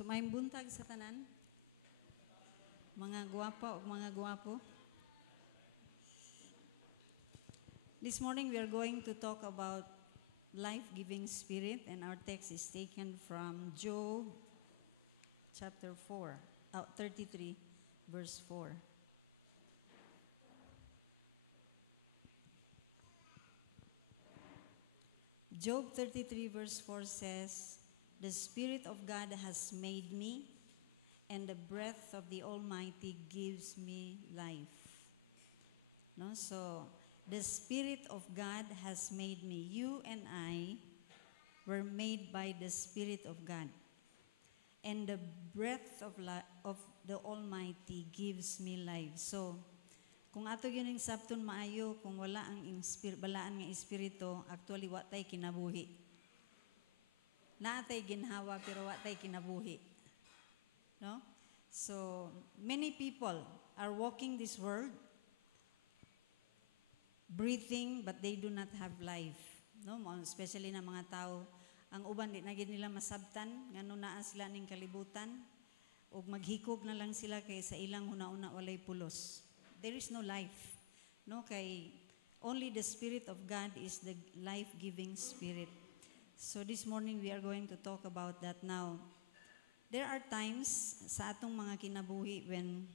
Sumayong buntag sa tanan, mga guwapa o mga guwapo. This morning we are going to talk about life-giving spirit, and our text is taken from Job chapter 33, verse 4. Job 33 verse 4 says, "The Spirit of God has made me, and the breath of the Almighty gives me life." No? So, the Spirit of God has made me. You and I were made by the Spirit of God. And the breath of the Almighty gives me life. So, kung ato yun yung sabton maayo, kung wala ang balaan nga espiritu, actually watay kinabuhi. Naatay ginhawa pero watay kinabuhi. No? So, many people are walking this world, breathing, but they do not have life. No? Especially na mga tao, ang uban di na gid nila masabtan, ngano naa sila ning kalibutan, ug maghikog na lang sila kay sa ilang huna-una walay pulos. There is no life. No, kay only the Spirit of God is the life-giving Spirit. So this morning we are going to talk about that now. There are times sa atong mga kinabuhi when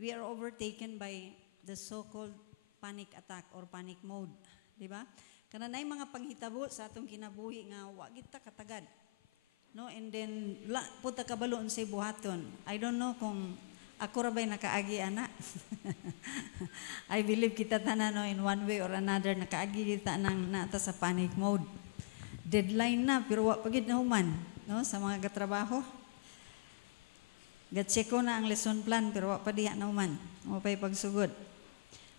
we are overtaken by the so-called panic attack or panic mode, di ba? Kananay mga panghitabo sa atong kinabuhi nga wa gid ta katagad. No, and then puta kabaloon sa buhaton. I don't know kung ako ra ba'y nakaagi, ana? I believe kita tanan, no, in one way or another, nakaagi kita nang nata sa panic mode. Deadline na, pero wa pagid na human, no, sa mga katrabaho. Gatseko na ang lesson plan, pero wa pa diha na human. Wa pa'y pagsugod.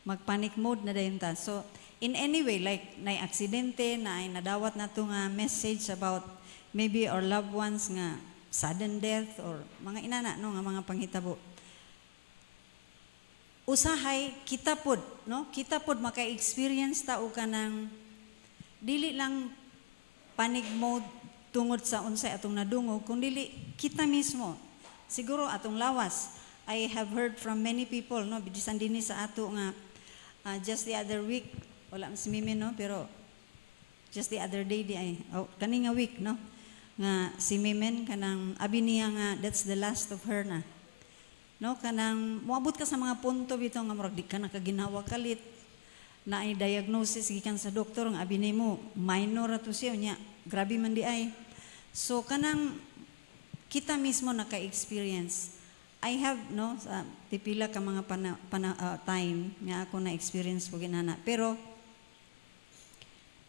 Mag-panic mode na dayon ta. So, in any way, like, na aksidente, na nadawat na ito nga message about maybe our loved ones nga sudden death or mga inana, no, nga mga panghitabo. Usahay kita pod, no? Kita pod maka-experience ta og kanang dili lang panic mode tungod sa unsay atong nadungog, kun dili kita mismo. Siguro atong lawas. I have heard from many people, no, bisan dinhi sa ato nga just the other week, wala si Mimi, no, pero just the other day kani nga week, no, nga si Mimen kanang abi niya nga that's the last of her na. No, kanang moabot ka sa mga punto bitaw nga murag di ka nakaginawa kalit na ay diagnosis gikan sa doktor nga abi nimo minor ato siya nya grabe man di ay. So kanang kita mismo naka-experience. I have, no, sa pipila ka mga time nga ako na-experience ko ginana. Pero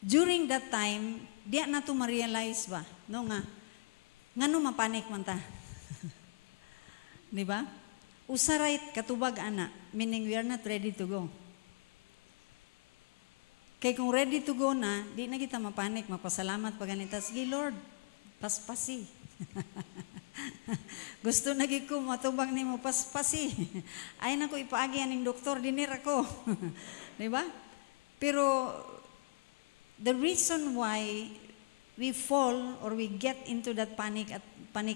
during that time, di na to ma-realize ba, no, nga ngano mapanik man ta. Di ba? Usaray katubag ana, meaning we are not ready to go. Kay kung ready to go na, di na kita mapanik, magpasalamat pag ganita. Sige Lord, paspasi. Gusto na gid ko matubag nimo paspasi. Ay nako ipaagi aning doktor dinira ko. Di ba? Pero the reason why we fall or we get into that panic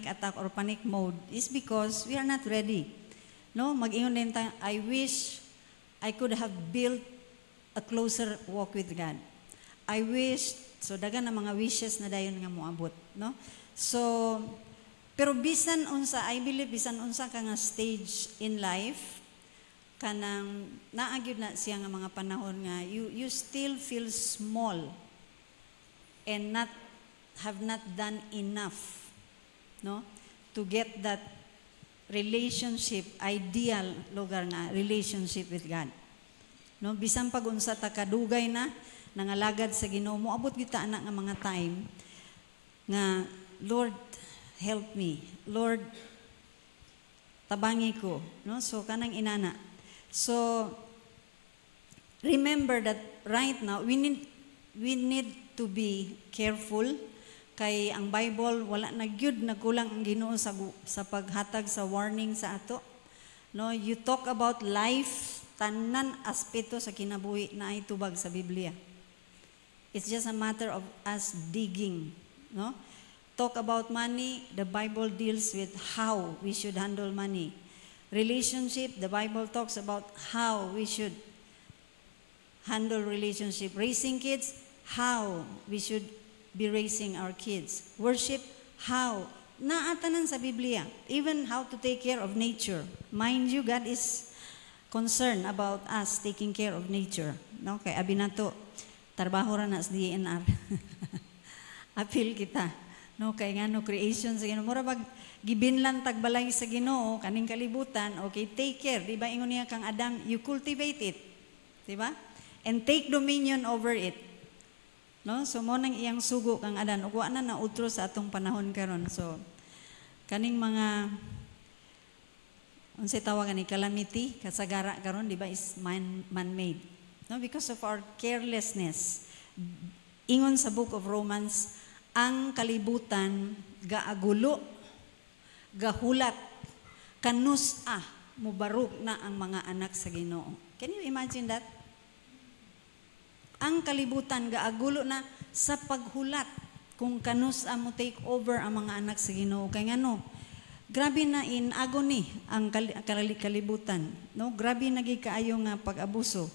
attack or panic mode is because we are not ready. No, mag-ingon din tayo, I wish I could have built a closer walk with God. I wish, so dagan na mga wishes na dayon nga moabot, no? So, pero bisan unsa, I believe bisan unsa ka nga stage in life, kanang naagyud na siya nga mga panahon nga you still feel small and have not done enough, no, to get that relationship, ideal lugar nga relationship with God. No, bisan pag unsa ta kadugay na nangalagad sa Ginoo, moabot kita ana nga mga time nga Lord help me, Lord tabangi ko, no? So kanang inana. So remember that right now we need to be careful. Kay ang Bible wala na gyud nagkulang ang Ginoo sa paghatag sa warning sa ato. No, you talk about life, tanan aspeto sa kinabuhi na ay tubag sa Biblia. It's just a matter of us digging, no? talk about money, the Bible deals with how we should handle money. Relationship, the Bible talks about how we should handle relationship. Raising kids, how we should be raising our kids. Worship, how. Naatanan sa Biblia. Even how to take care of nature. Mind you, God is concerned about us taking care of nature. No? Kay abi nato, trabaho ra na sa DNR. Apil kita. No? Kay nga no, creation sa Ginoo. Mura bag, gibinlan tagbalay sa Ginoo, kaning kalibutan, okay, take care. Diba, ingon niya kang Adam, you cultivate it. Diba? And take dominion over it. No? So, mo nang iyang sugo kang Adan. Uwa na utro sa atong panahon karon. So, kaning mga unsay tawagan ni calamity, kasagara karon, di ba, is man-made. No? Because of our carelessness. Ingon sa book of Romans, ang kalibutan gaagulo, gahulat, kanus-a, mubarog na ang mga anak sa Ginoo. Can you imagine that? Ang kalibutan gaagulo na sa paghulat kung kanus mo take over ang mga anak sa Ginoo. Kay ngano, grabe na in agony ang kalibutan, no? Grabe na gid kaayo nga pag-abuso,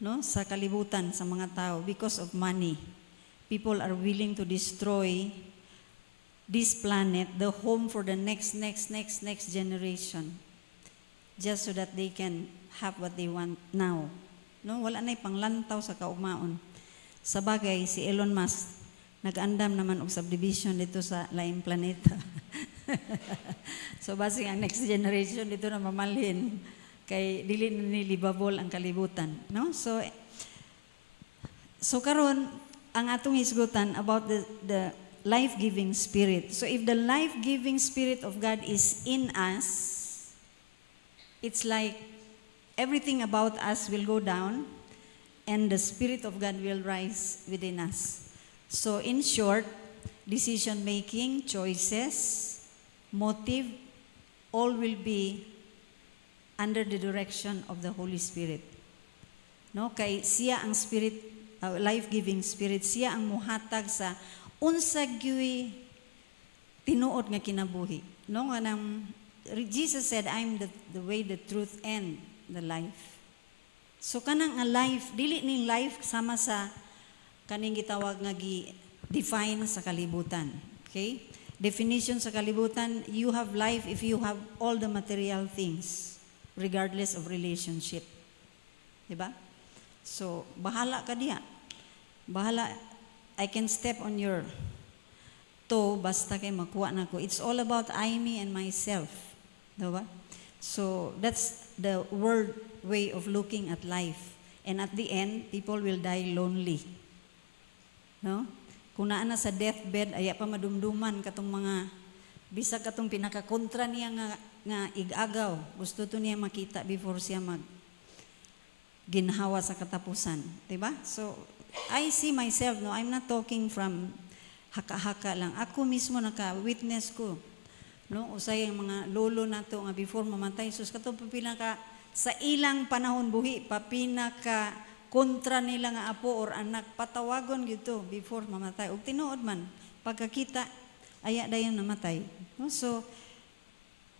no, sa kalibutan sa mga tao because of money. People are willing to destroy this planet, the home for the next generation, just so that they can have what they want now. No, wala na'y panglantaw sa kaugmaon. Sa bagay, si Elon Musk, nag-andam naman og subdivision dito sa laing planeta. So, basi ang next generation dito na mamalhin, kay dili na nilibabol ang kalibutan. No? So karon ang atong hisgutan about the life-giving spirit. So, if the life-giving spirit of God is in us, it's like everything about us will go down and the Spirit of God will rise within us. So in short, decision-making, choices, motive, all will be under the direction of the Holy Spirit. No? Kay siya ang spirit, life-giving spirit, siya ang muhatag sa unsag gyud tinuod nga kinabuhi. No? Jesus said, I'm the way, the truth, and the life. So kanang nga life, dili ning life sama sa kaning gitawag nga define sa kalibutan. Okay? Definition sa kalibutan, you have life if you have all the material things, regardless of relationship. Diba? So, bahala ka diya. Bahala, I can step on your toe basta kay makuha na ko. It's all about I, me, and myself. Diba? So, that's the world way of looking at life. And at the end, people will die lonely. No? Kung naa na sa deathbed, aya pa madumduman katong mga, bisag katong pinakakontra niya nga igagaw. Gusto to niya makita before siya ginhawa sa katapusan. Diba? So, I see myself, no, I'm not talking from haka-haka lang. Ako mismo naka-witness ko. No, usay ang mga lolo nato nga before mamatay, sus kato pinaka sa ilang panahon buhi pa pinaka kontra nila nga apo or anak patawagon gito before mamatay ug tinuod man pagkakita aya dayon namatay. No? So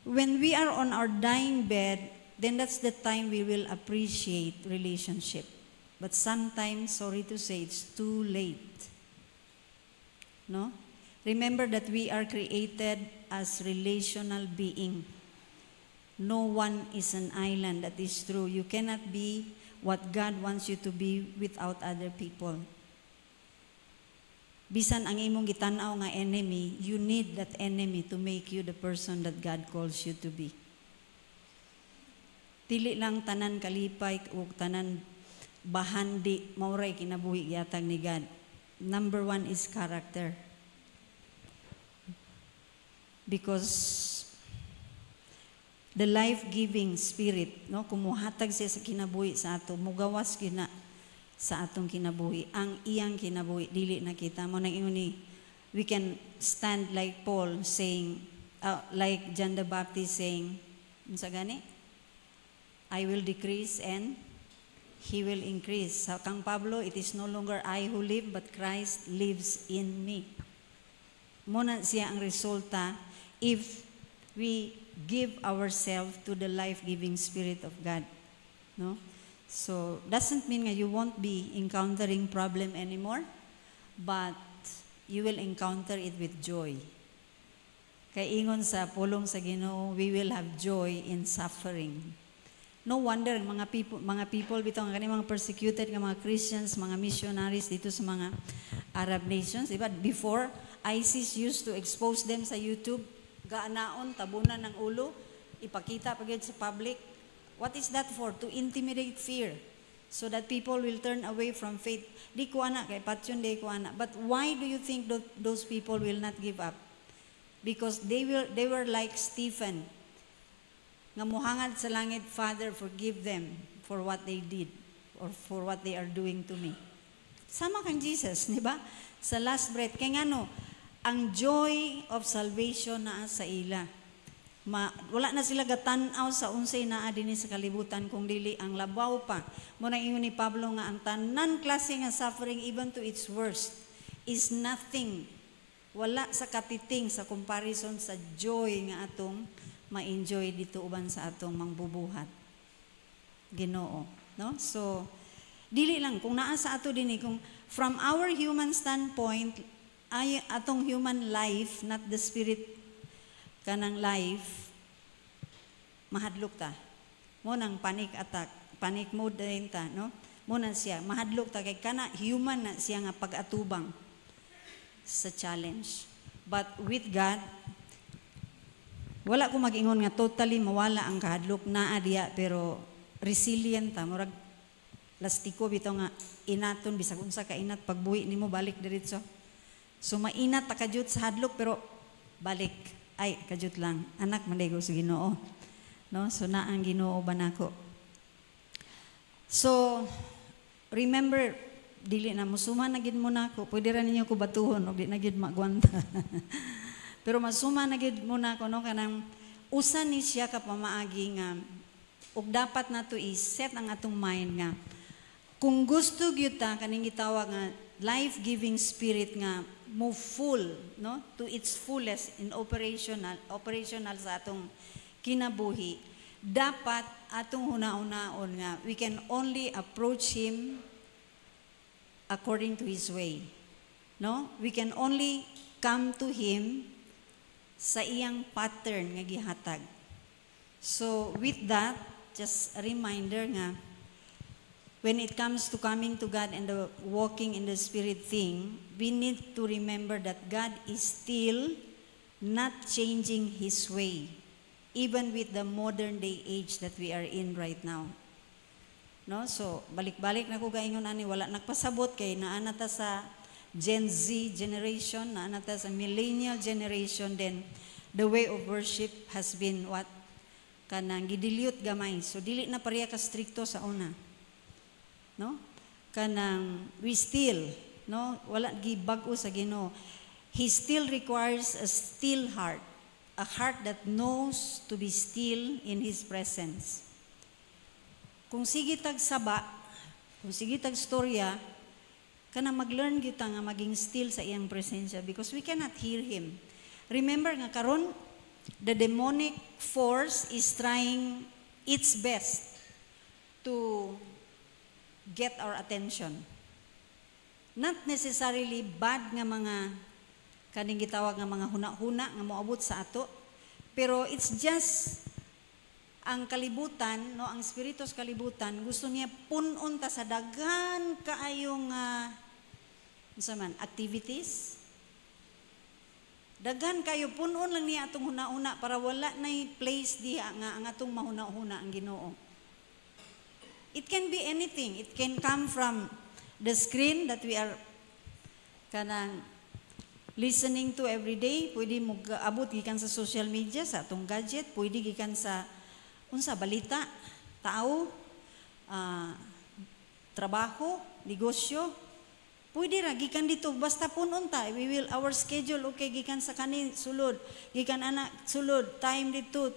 when we are on our dying bed, then that's the time we will appreciate relationship. But sometimes, sorry to say, it's too late. No? Remember that we are created as relational being. No one is an island. That is true. You cannot be what God wants you to be without other people. Bisan ang imong gitanaw nga enemy, you need that enemy to make you the person that God calls you to be. Dili lang tanan kalipay o tanan bahandi mauray kinabuhi yatag ni God. Number 1 is character. Because the life-giving spirit, no, kumuhatag siya sa kinabuhi sa ato, mugawas kina sa atong kinabuhi, ang iyang kinabuhi, dili na kita mo nang ingon we can stand like Paul saying, like John the Baptist saying, unsa gani? I will decrease and He will increase. Sa kang Pablo, it is no longer I who live, but Christ lives in me. muna siya ang resulta if we give ourselves to the life-giving Spirit of God. No? So, doesn't mean nga you won't be encountering problem anymore, but you will encounter it with joy. Kay ingon sa pulong sa Ginoo, we will have joy in suffering. No wonder mga people bitaw nga kani mga persecuted nga mga Christians, mga missionaries dito sa mga Arab nations, diba? Before ISIS used to expose them sa YouTube, gaanaon, tabunan ng ulo, ipakita pagid sa public. What is that for? To intimidate fear, so that people will turn away from faith. Di ko ana kay patyon di ko ana. But why do you think those people will not give up? Because they were like Stephen, nga muhangad sa langit, Father, forgive them for what they did or for what they are doing to me. Sama kang Jesus, di ba? Sa last breath. Kaya nga no, ang joy of salvation naa sa ila. Wala na sila gatanaw sa unsay naa dinhi sa kalibutan kung dili ang labaw pa. Mo nang ingon ni Pablo nga ang tanan klase nga suffering even to its worst is nothing. Wala sa katiting sa comparison sa joy nga atong ma-enjoy dito uban sa atong mangbubuhat. Ginoo, no? So dili lang kung naa sa ato dinhi kung from our human standpoint ay atong human life, not the spirit kanang life, mahadlok ta. Mo nang panic attack, panic mode din ta, no? Mo na siya, mahadlok ta kay kana human na siya nga pag-atubang sa challenge. But with God, wala ko mag-ingon nga totally mawala ang kahadlok naa diya, pero resilient ta, murag lastiko bitaw nga inaton bisag unsa ka inat pagbuhi nimo balik diretso. So mainat ta kadyut sa hadlok pero balik. Ay, kadyut lang. Anak, mandigo sa Ginoo. No? So, na ang Ginoo ba nako? So, remember, dili na, musuma na gid mo nako. Pwede rin ninyo ko batuhon, o di na gid magwanta. Pero masuma na gid mo nako, no? Kanang usan ni siya ka pamaagi nga, ug dapat na to i-set ang atong mind nga, kung gusto gyud ta, kaning gitawag nga, life-giving spirit nga, move full, no, to its fullest in operational sa atong kinabuhi, dapat atong huna-unaon nga we can only approach Him according to His way, no? We can only come to Him sa iyang pattern nga gihatag. So with that, just a reminder nga, when it comes to coming to God and the walking in the Spirit thing, we need to remember that God is still not changing His way, even with the modern day age that we are in right now. No? So, balik-balik na ko gaingon ani, wala nagpasabot kay naana ta sa Gen Z generation, naana ta sa millennial generation, then the way of worship has been what? Kanang gidilute gamay. So, dili na pareha ka stricto sa una. No? Kanang we still, no, wala gibag-o sa Ginoo. He still requires a still heart, a heart that knows to be still in His presence. Kung sige tag saba, kung sige tag storya, kanang mag-learn kita nga maging still sa iyang presensya because we cannot hear Him. Remember nga karon, the demonic force is trying its best to get our attention. Not necessarily bad nga mga kaning gitawag nga mga huna-huna nga moabot sa ato, pero it's just ang kalibutan, no, ang spiritus kalibutan gusto niya punon ta sa daghan kaayong activities. Daghan kayo punon lang niya atong huna-huna para wala nay place diha nga ang atong mahuna-huna ang Ginoo. It can be anything. It can come from the screen that we are kanang listening to every day. Pwede mo abot gikan sa social media, sa atong gadget. Pwede gikan sa unsa balita, tao, trabaho, negosyo. Pwede ra gikan dito basta punon ta. Our schedule okay gikan sa kanin sulod, gikan anak sulod, time dito.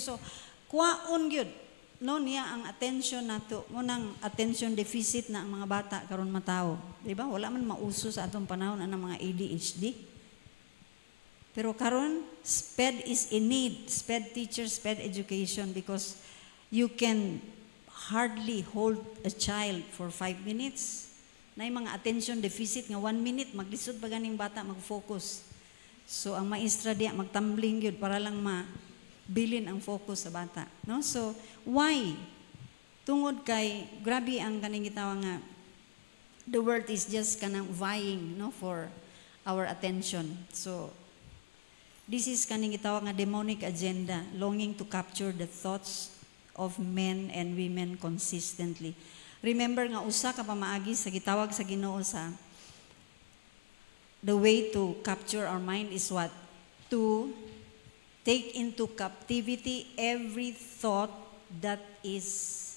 So kuwaon gyud. No niya ang attention nato, mo nang attention deficit na ang mga bata karon matawo, di ba? Wala man mauso sa atong panahon ang mga ADHD, Pero karon, SPED is in need. SPED teachers, SPED education, because you can hardly hold a child for 5 minutes. Na mga attention deficit nga 1 minute, maglisod pa ganing bata, mag-focus. So, ang maestra diya, magtambling yun para lang mabilin ang focus sa bata. No? So, why? Tungod kay, grabe ang kaning gitawa nga, the world is just kanang vying, no, for our attention. So, this is kaning gitawag nga demonic agenda, longing to capture the thoughts of men and women consistently. Remember nga usa ka pamaagi sa gitawag sa Ginoo sa the way to capture our mind is what? To take into captivity every thought that is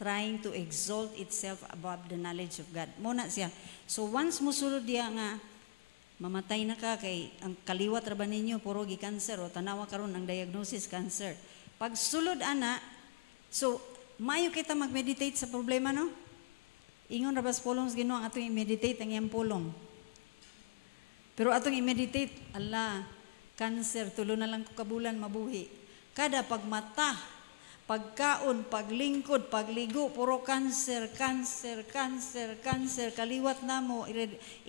trying to exalt itself above the knowledge of God. Muna siya. So once musulod diya nga mamatay na ka kay ang kaliwat ra ba ninyo puro gi cancer o tanawa karon ang diagnosis cancer. Pag sulod ana, so maayo kita mag-meditate sa problema, no? Ingon ra bas pulong sa Ginoo ang atong i-meditate ang iyang pulong. Pero atong i-meditate, ala, cancer tulo na lang ko kabulan mabuhi. Kada pagmata, pagkaon, paglingkod, pagligo, puro cancer, cancer, cancer, cancer, kaliwat namo,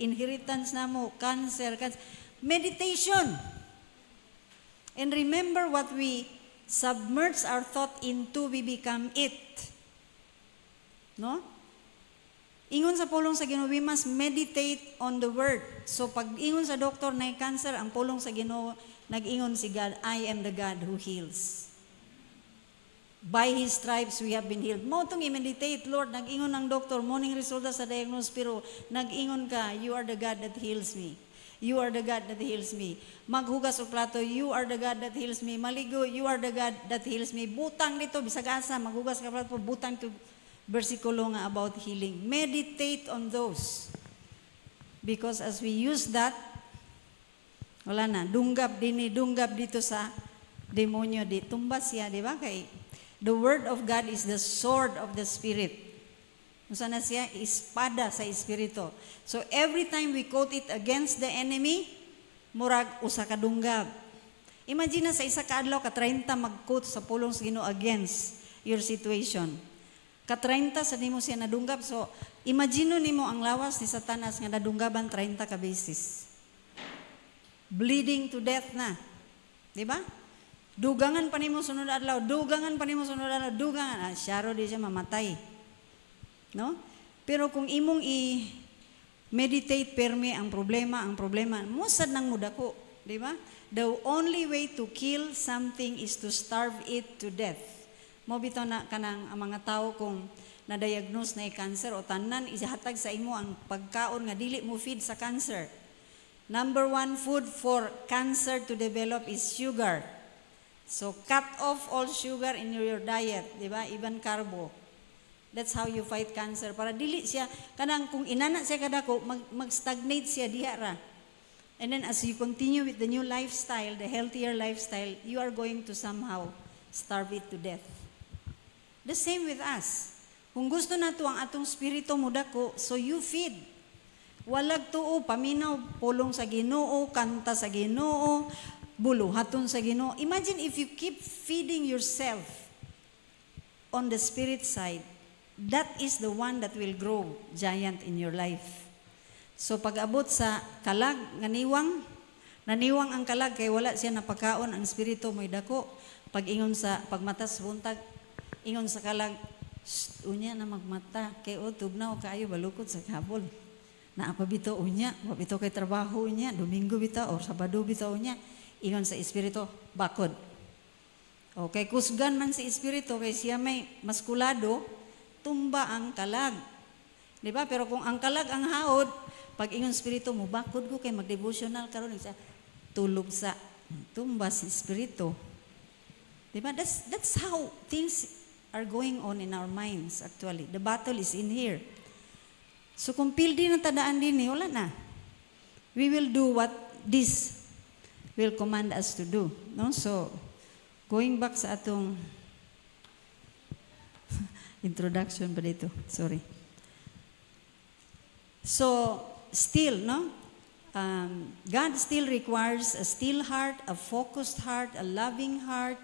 inheritance namo, cancer, cancer. Meditation. And remember what we submerge our thought into, we become it. No? Ingon sa pulong sa Ginoo, we must meditate on the word. So pag ingon sa doktor na cancer, ang pulong sa Ginoo, nag-ingon si God, I am the God who heals. By His stripes we have been healed. Mo itong i-meditate, Lord, nag-ingon ng doktor, morning resulta sa diagnosis, pero nag-ingon ka, you are the God that heals me. You are the God that heals me. Maghugas o plato, you are the God that heals me. Maligo, you are the God that heals me. Butang dito, bisag asa, maghugas ka plato, butang to versikulo nga about healing. Meditate on those. Because as we use that, wala na, dunggap dito sa demonyo, di tumbas siya, di ba? Kay the word of God is the sword of the Spirit. Kung saan na siya, espada sa Espiritu. So every time we quote it against the enemy, murag usa ka dunggab. Imagine na sa isa ka adlaw ka 30 mag-quote sa pulong sa Ginoo against your situation. Ka 30 sa nimo siya nadunggab. So imagine nimo ang lawas ni Satanas nga nadunggaban 30 ka beses. Bleeding to death na. Di ba? Dugangan pa nimo sunod adlaw, dugangan pa nimo sunod adlaw, dugangan. Syaro di siya mamatay. No? Pero kung imong meditate perme ang problema, musad nang mudako, di ba? The only way to kill something is to starve it to death. Mo bitaw na kanang ang mga tao kung na-diagnose na cancer o tanan isahatag sa imo ang pagkaon nga dili mo feed sa cancer. Number 1 food for cancer to develop is sugar. So cut off all sugar in your diet, di ba? Even carbo. That's how you fight cancer. Para dili siya, kanang kung inana siya kadako, mag-stagnate siya diha ra. And then as you continue with the new lifestyle, the healthier lifestyle, you are going to somehow starve it to death. The same with us. Kung gusto nato ang atong spirito mudako, so you feed. Walag tuo, paminaw, pulong sa Ginoo, kanta sa Ginoo, buluhaton sa Ginoo. Imagine if you keep feeding yourself on the spirit side, that is the one that will grow giant in your life. So pag abot sa kalag, naniwang ang kalag, kay wala siya napakaon, ang spirito mo'y dako. Pag ingon sa pagmatas buntag, ingon sa kalag, unya na magmata, kay o tugnaw kaayo balukod sa kabol. Naapa bitaw unya, mabitaw kay trabaho unya, Domingo bitaw or Sabado bitaw unya, ingon sa espiritu, bakod. Okay, kusgan man si espiritu, kay siya may maskulado, tumba ang kalag. Di ba? Pero kung ang kalag ang haod, pag ingon espiritu mo, bakod ko kay mag-devotional karon siya, tulog sa tumba si espiritu. Di ba? That's how things are going on in our minds actually. The battle is in here. So kung pildi na tadaan din wala na. We will do what this will command us to do. No? So, going back sa atong introduction pa dito. Sorry. So, still, no? God still requires a still heart, a focused heart, a loving heart,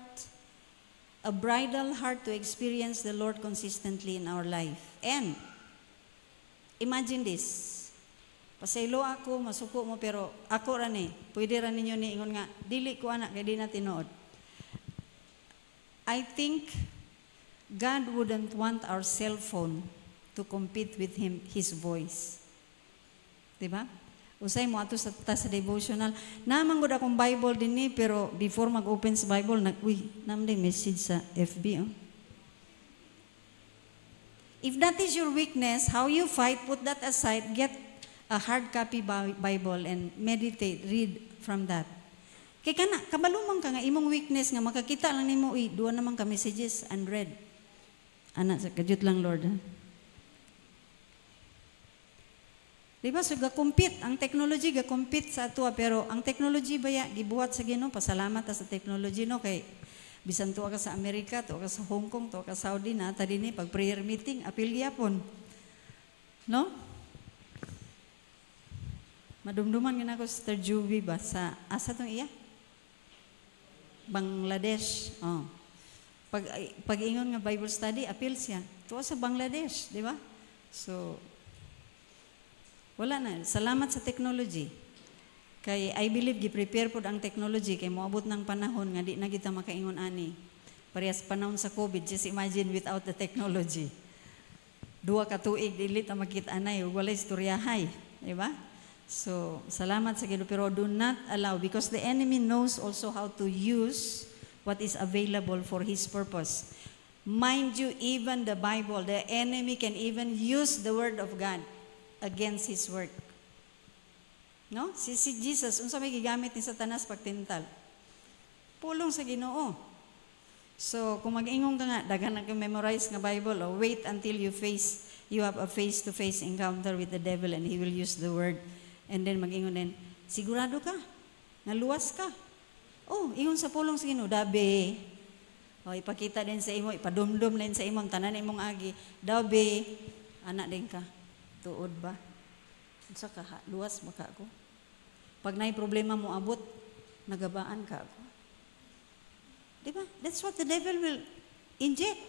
a bridal heart to experience the Lord consistently in our life. And imagine this. Pasaylo ako, masuko mo, pero ako ran pwede ran ninyo ni ingon nga, dili ko anak, kaya di na tinuod. I think God wouldn't want our cell phone to compete with His voice. Diba? Usay mo ato sa devotional. Naman gud akong Bible din pero before mag-open sa Bible, namday message sa FB. Oh. If that is your weakness, how you fight, put that aside, get a hard copy Bible and meditate, read from that. Kay kana, kabalumang ka nga, imong weakness nga, makakita lang nimo, duwa naman ka messages unread. Anak, sa kadyot lang, Lord. Ha? Diba? So, ga-compete. Ang technology, ga-compete sa atua. Pero, ang technology baya, gibuhat sa Ginoo, pasalamat sa technology, no? Kay, bisan tuwa ka sa Amerika, tuwa ka sa Hong Kong, tuwa ka sa Saudi, na ata din pag prayer meeting, apil gyapon. No? Madumduman nga ako sa Tarjubi ba? Sa, asa tong iya? Bangladesh. Oh. Pag ingon nga Bible study, appeal siya. Tuwa sa Bangladesh, di ba? So, wala na. Salamat sa technology. Kay I believe gi-prepare pod ang technology kay moabot ng panahon nga di na kita makaingon ani. Parehas panahon sa COVID, just imagine without the technology. 2 ka tuig dili ta makita anay ug walay istoryahay, di ba? So, salamat sa Ginoo, pero do not allow, because the enemy knows also how to use what is available for his purpose. Mind you, even the Bible, the enemy can even use the word of God against his work. No? Si Jesus, unsa may gigamit ni Satanas pagtintal? Pulong sa Ginoo. So, kung mag-ingong ka nga, daghan na memorize nga Bible, wait until you have a face-to-face encounter with the devil and he will use the word. And then mag-ingon din, sigurado ka? Naluwas ka? Oh, ingon sa pulong sa Ginoo, dabe. O, ipakita din sa imo, ipadumdum din sa imong tanan imong agi, dabe, anak din ka. Tuod ba? Unsa ka, luwas ba ka ako? Pag naay problema mo abot, nagabaan ka ako. Diba? That's what the devil will inject.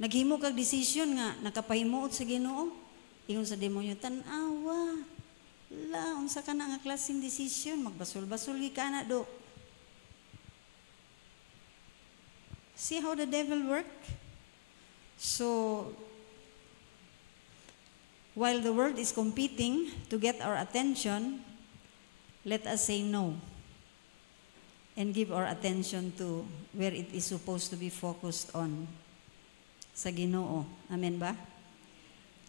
Naghimo kag decision nga, nakapahimuot sa Ginoo. Ingon sa demonyo, tanawa, unsa ka na nga klaseng decision, magbasol-basol ka na do. See how the devil work? So, while the world is competing to get our attention, let us say no and give our attention to where it is supposed to be focused on, sa Ginoo. Amen ba?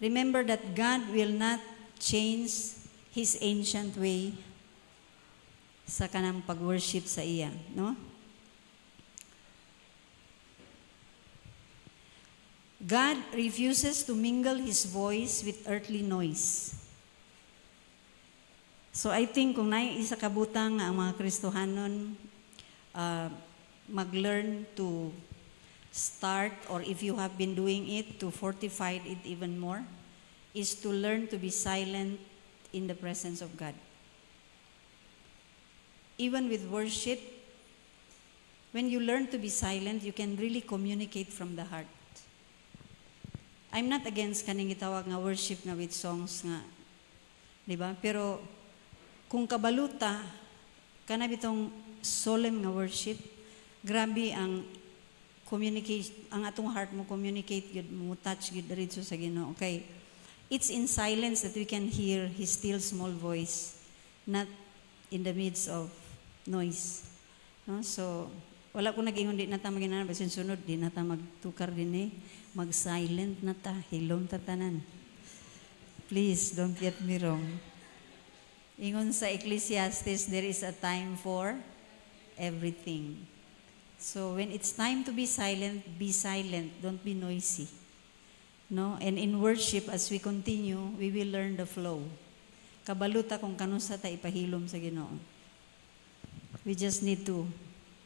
Remember that God will not change His ancient way sa kanang pag-worship sa iya, no? God refuses to mingle His voice with earthly noise. So I think kung isa kabutang nga ang mga Kristohanon mag-learn to start, or if you have been doing it, to fortify it even more, is to learn to be silent in the presence of God. Even with worship, when you learn to be silent, you can really communicate from the heart. I'm not against kaning gitawag nga worship nga with songs nga, di ba? Pero kung kabaluta, kana bitong solemn nga worship, grabe ang communicate, ang atong heart mo communicate gud mo, touch gud diretso sa Ginoo. Okay, it's in silence that we can hear His still small voice, not in the midst of noise. No? So wala ko nag-ingon di na ta maginana, basin sunod di na ta magtukar din mag-silent na ta, hilom ta tanan. Please don't get me wrong. Ingon sa Ecclesiastes, there is a time for everything. So when it's time to be silent, don't be noisy. No? And in worship, as we continue, we will learn the flow. Kabaluta kung kanusa ta ipahilom sa Ginoo. We just need to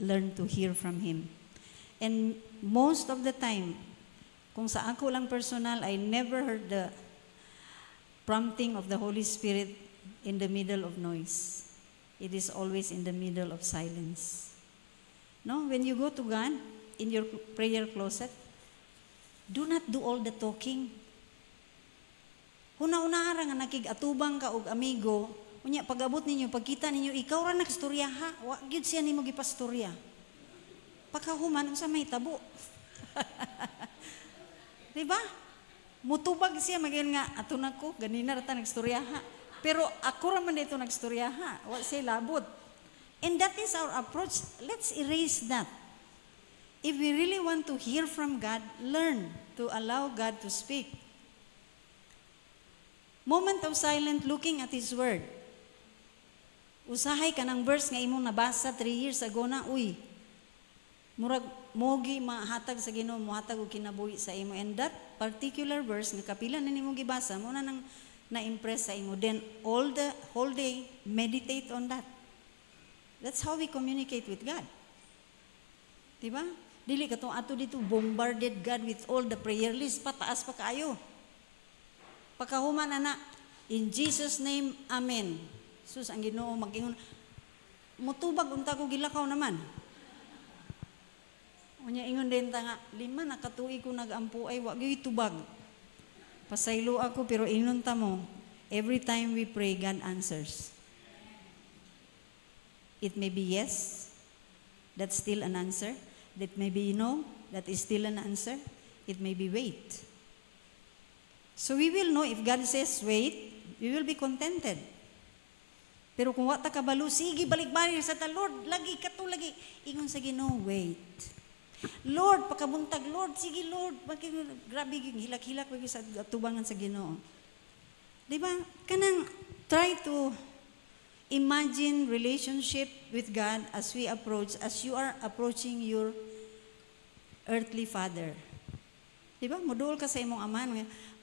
learn to hear from Him. And most of the time, kung sa ako lang personal, I never heard the prompting of the Holy Spirit in the middle of noise. It is always in the middle of silence. No, when you go to God in your prayer closet, do not do all the talking. Una-una nga nakig-atubang ka og amigo, unya pag-abot ninyo, pagkita ninyo, ikaw ra nagstorya ha, wa gyud siya nimo gipastorya. Pagkahuman unsa may tabo. Di ba? Mutubag siya magin nga ato nako ganina ra ta nagstorya ha. Pero ako ra man dito nagstorya ha, wa siya labot. And that is our approach. Let's erase that. If we really want to hear from God, learn to allow God to speak. Moment of silence looking at His Word. Usahay ka ng verse nga imong nabasa 3 years ago na, uy, murag mogi mahatag sa Ginoo, mohatag og kinabuhi sa imo. And that particular verse nga kapila na nimo gibasa, mo na nang na-impress sa imo. Then all the whole day, meditate on that. That's how we communicate with God. Diba? Dili ka itong ato dito, bombarded God with all the prayer list, pataas pa kayo. Pagkahuman na, in Jesus' name, Amen. Sus, ang Ginoo mag-ingon, mutubag, unta ko gilakaw naman. Unya ingon din ta nga, 5 na katuig ko nag-ampo ay wag gyud tubag. Pasaylo ako pero ingon ta mo, every time we pray God answers. It may be yes, that's still an answer. That may be no, that is still an answer. It may be wait. So we will know if God says wait, we will be contented. Pero kung wata ka balo, sige balik-balik sa ta, Lord, lagi ka to lagi. Ingon sa Ginoo, wait. Lord, pakabuntag, Lord, sige Lord, grabe, hilak-hilak sa tubangan sa Ginoo. Diba? Kanang try to imagine relationship with God as you are approaching your earthly father. Diba? Muduol ka sa imong ama.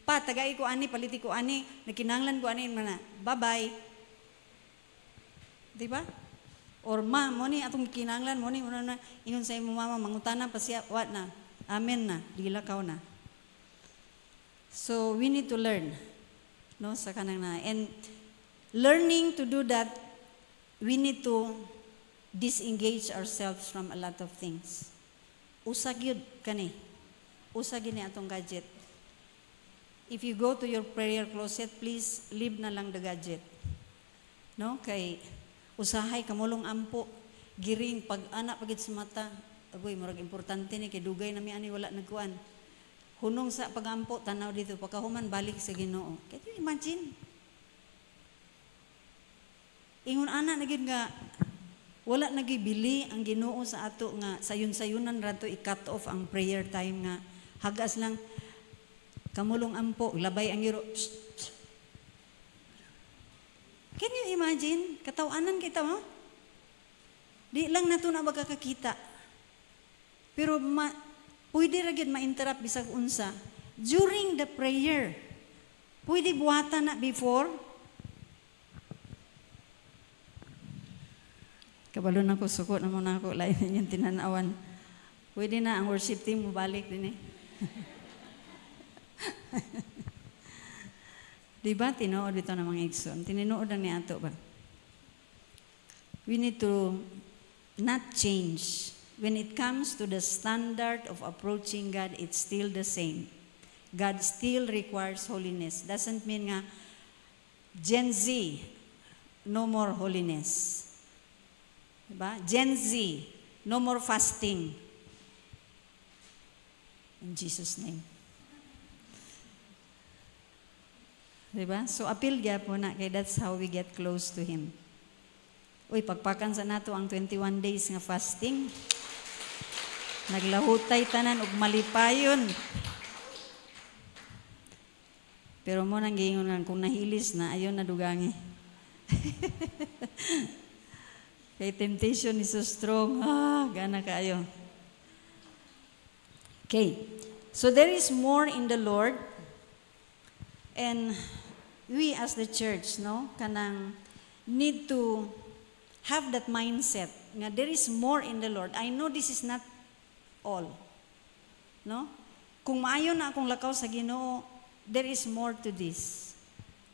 Pa, tagay ko ani, paliti ko ani, nakinanglan ko ani, bye-bye. Diba? Or ma, mo ni atong kinanglan, mo ni ingon sa imong mama, mangutana pa siya, what na? Amen na, dilakaw na. So, we need to learn. No, sa kanang na. And learning to do that, we need to disengage ourselves from a lot of things. Usag yun kani. Usag yun ni atong gadget. If you go to your prayer closet, please leave na lang the gadget. No? Kay usahay kamulong ampo, giring pag-anak pagit sa mata. Agoy, marag importante ni kay dugay na mi ani wala nagkuan. Hunong sa pagampo tanaw dito pagkahuman balik sa Ginoo. Can you imagine? Ingon ana na gid nga wala nagibili ang Ginoo sa ato nga sayon-sayonan ra to i-cut off ang prayer time nga hagas lang kamulong ampo labay ang giro. Can you imagine? Katawanan kita mo? Di lang nato na magkakakita. Pero pwede ra gyud ma-interrupt bisag unsa during the prayer. Pwede buhatan na before. Kabalo na ko, suko na muna ako, lain na yung tinanawan. Pwede na ang worship team mo balik din eh. Diba, tinuod ito ng mga igsoon. Tininood ang ni ato ba? We need to not change. When it comes to the standard of approaching God, it's still the same. God still requires holiness. Doesn't mean nga, Gen Z, no more holiness. Diba? Gen Z, no more fasting. In Jesus' name. Diba? So, appeal gyapon na, kay that's how we get close to Him. Uy, pagpakan sa nato ang 21 days nga fasting. Naglahutay tanan ug malipayon. Pero mo nang giingon nga kung nahilis na ayon na dugangi. Kay temptation is so strong. Gana kaayo. Okay. So there is more in the Lord. And we as the church, no, kanang need to have that mindset nga there is more in the Lord. I know this is not all. No? Kung maayo na akong lakaw sa Ginoo, there is more to this.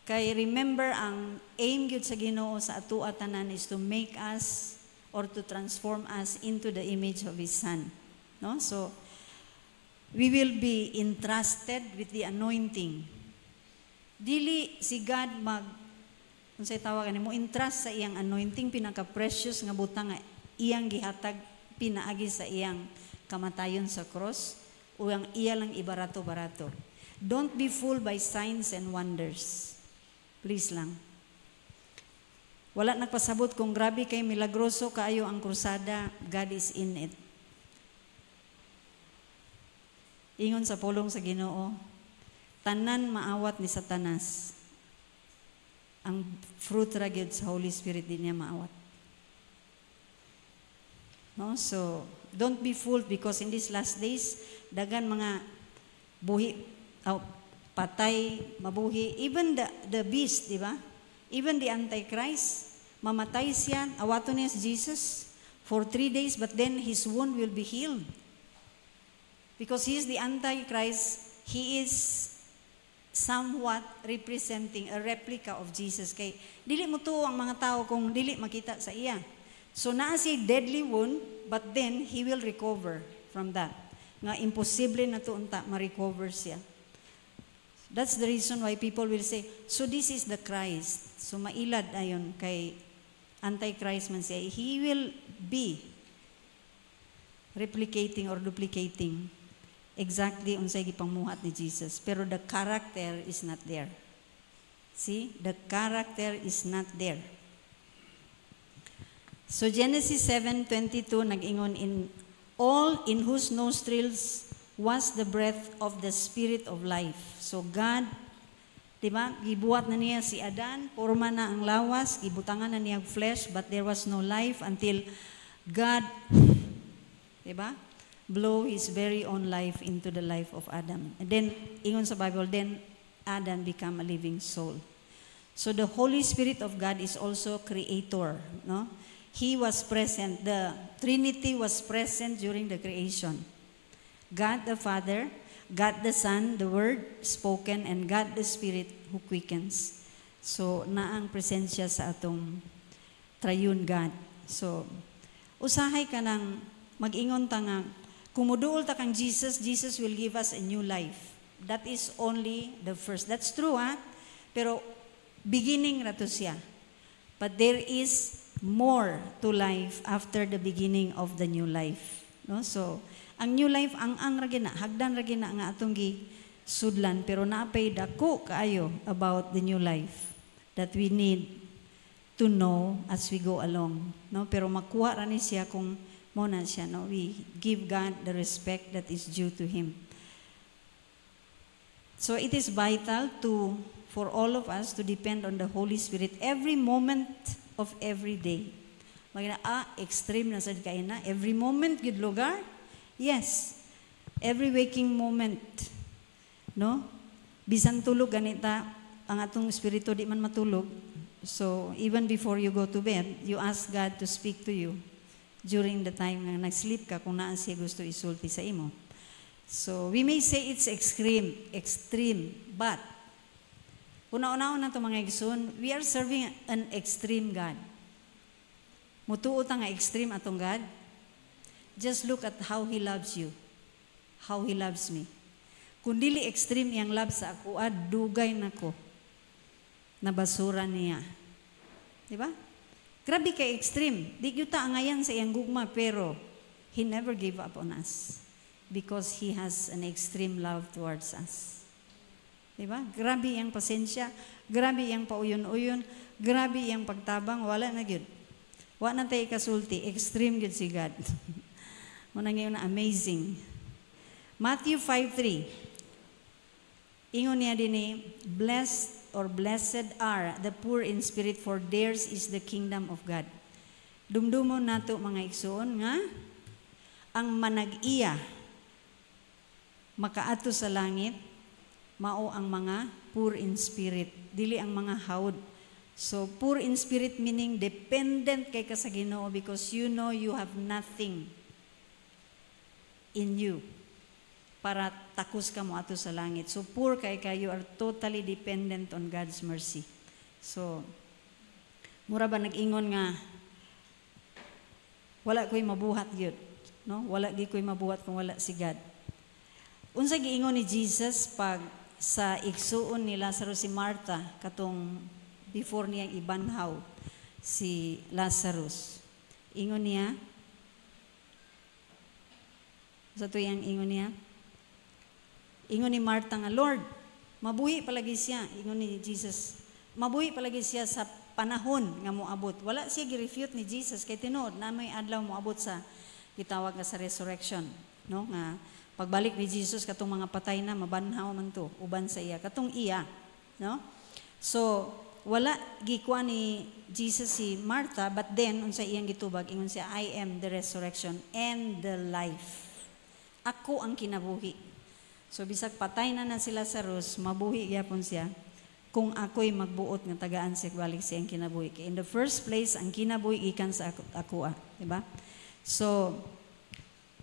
Kay remember, ang aim gyud sa Ginoo sa ato tanan is to make us or to transform us into the image of His Son. No? So, we will be entrusted with the anointing. Dili si God unsay tawag mo entrust sa iyang anointing, pinaka-precious nga butang nga iyang gihatag pinaagi sa iyang kamatayon sa cross, o ang iya lang ibarato-barato. Don't be fooled by signs and wonders. Please lang. Wala nagpasabot kung grabe kay milagroso kaayo ang krusada, God is in it. Ingon sa pulong sa Ginoo, tanan maawat ni Satanas. Ang fruit ra gyud sa Holy Spirit din niya maawat. No? So, don't be fooled because in these last days, dagan mga patay, mabuhi, even the beast, di ba? Even the Antichrist, mamatay siya, awato niya si Jesus for 3 days, but then his wound will be healed. Because he is the Antichrist, he is somewhat representing a replica of Jesus. Kay dili mo to ang mga tao kung dili makita sa iya. So naa si deadly wound, but then he will recover from that. Nga imposible na to unta ma-recover siya. That's the reason why people will say, so this is the Christ. So mailad ayon kay Antichrist man siya. He will be replicating or duplicating exactly unsay gipangmuhat ni Jesus, pero the character is not there. See, the character is not there. So Genesis 7:22 nag-ingon, in all in whose nostrils was the breath of the spirit of life. So God, di ba, gibuhat na niya si Adan, porma na ang lawas, gibutangan na niya flesh, but there was no life until God, di ba, blow His very own life into the life of Adam. And then, ingon sa Bible, then Adam become a living soul. So the Holy Spirit of God is also creator, no? He was present. The Trinity was present during the creation. God the Father, God the Son, the Word spoken, and God the Spirit who quickens. So, naang presensya sa atong triune God. So, usahay ka ng mag-ingon ta nga, kung muduol ta kang Jesus, Jesus will give us a new life. That is only the first. That's true, ha? Pero, beginning na to siya. But there is more to life after the beginning of the new life. No? So, ang new life, ang ragina, hagdan ragina nga atong sudlan, pero naapay dako kaayo about the new life that we need to know as we go along. No? Pero makuha ra ni siya kung mo na siya, no? We give God the respect that is due to Him. So it is vital for all of us to depend on the Holy Spirit every moment of every day. Magina, extreme na sad kay na. Every moment, good lugar? Yes. Every waking moment. No? Bisan tulog ganita, ang atong espiritu di man matulog. So, even before you go to bed, you ask God to speak to you during the time na nag-sleep ka kung naan siya gusto isulti sa imo. So, we may say it's extreme, but una-una na ito mga igsoon, we are serving an extreme God. Mutuot nga extreme atong God. Just look at how He loves you. How He loves me. Kung dili extreme iyang love sa ako, dugay na ko. Nabasura niya. Diba? Grabe kay extreme. Di yuta angayan sa iyang gugma, pero He never gave up on us because He has an extreme love towards us. Diba? Grabe iyang pasensya, grabe iyang pauyon-uyon, grabe iyang pagtabang, wala na gyud. Wala na tayo kasulti, extreme gyud si God. Muna ngayon na amazing. Matthew 5:3. Ingon niya din blessed are the poor in spirit, for theirs is the kingdom of God. Dumdumon nato mga igsoon nga ang manag-iya makaato sa langit mao ang mga poor in spirit, dili ang mga hawd. So poor in spirit meaning dependent kay ka sa Ginoo because you know you have nothing in you. para takos ka mo ato sa langit. So poor kay you are totally dependent on God's mercy. So mura ba nag-ingon nga wala ko'y mabuhat gyud, no? Wala gi ko'y mabuhat kung wala si God. Unsa giingon ni Jesus pag sa igsuon ni Lazarus si Martha katong before niya ibanhaw si Lazarus. Ingon niya, sa tuyang ingon niya, ingon ni Martha nga, Lord, mabuhi palagi siya. Ingon ni Jesus, mabuhi palagi siya sa panahon nga moabot. Wala siya gi-refute ni Jesus kay tinuod na may adlaw moabot sa gitawag nga sa resurrection, no? Nga pagbalik ni Jesus katong mga patay na mabanhaw man to uban sa iya katong iya, no? So wala gikuha ni Jesus si Martha, but then unsa iyang gitubag, ingon siya, I am the resurrection and the life. Ako ang kinabuhi. So bisag patay na si Lazarus, mabuhi gyapon siya kung ako'y magbuot nga tagaan siya balik siya ang kinabuhi. In the first place, ang kinabuhi ikan sa ako, diba? So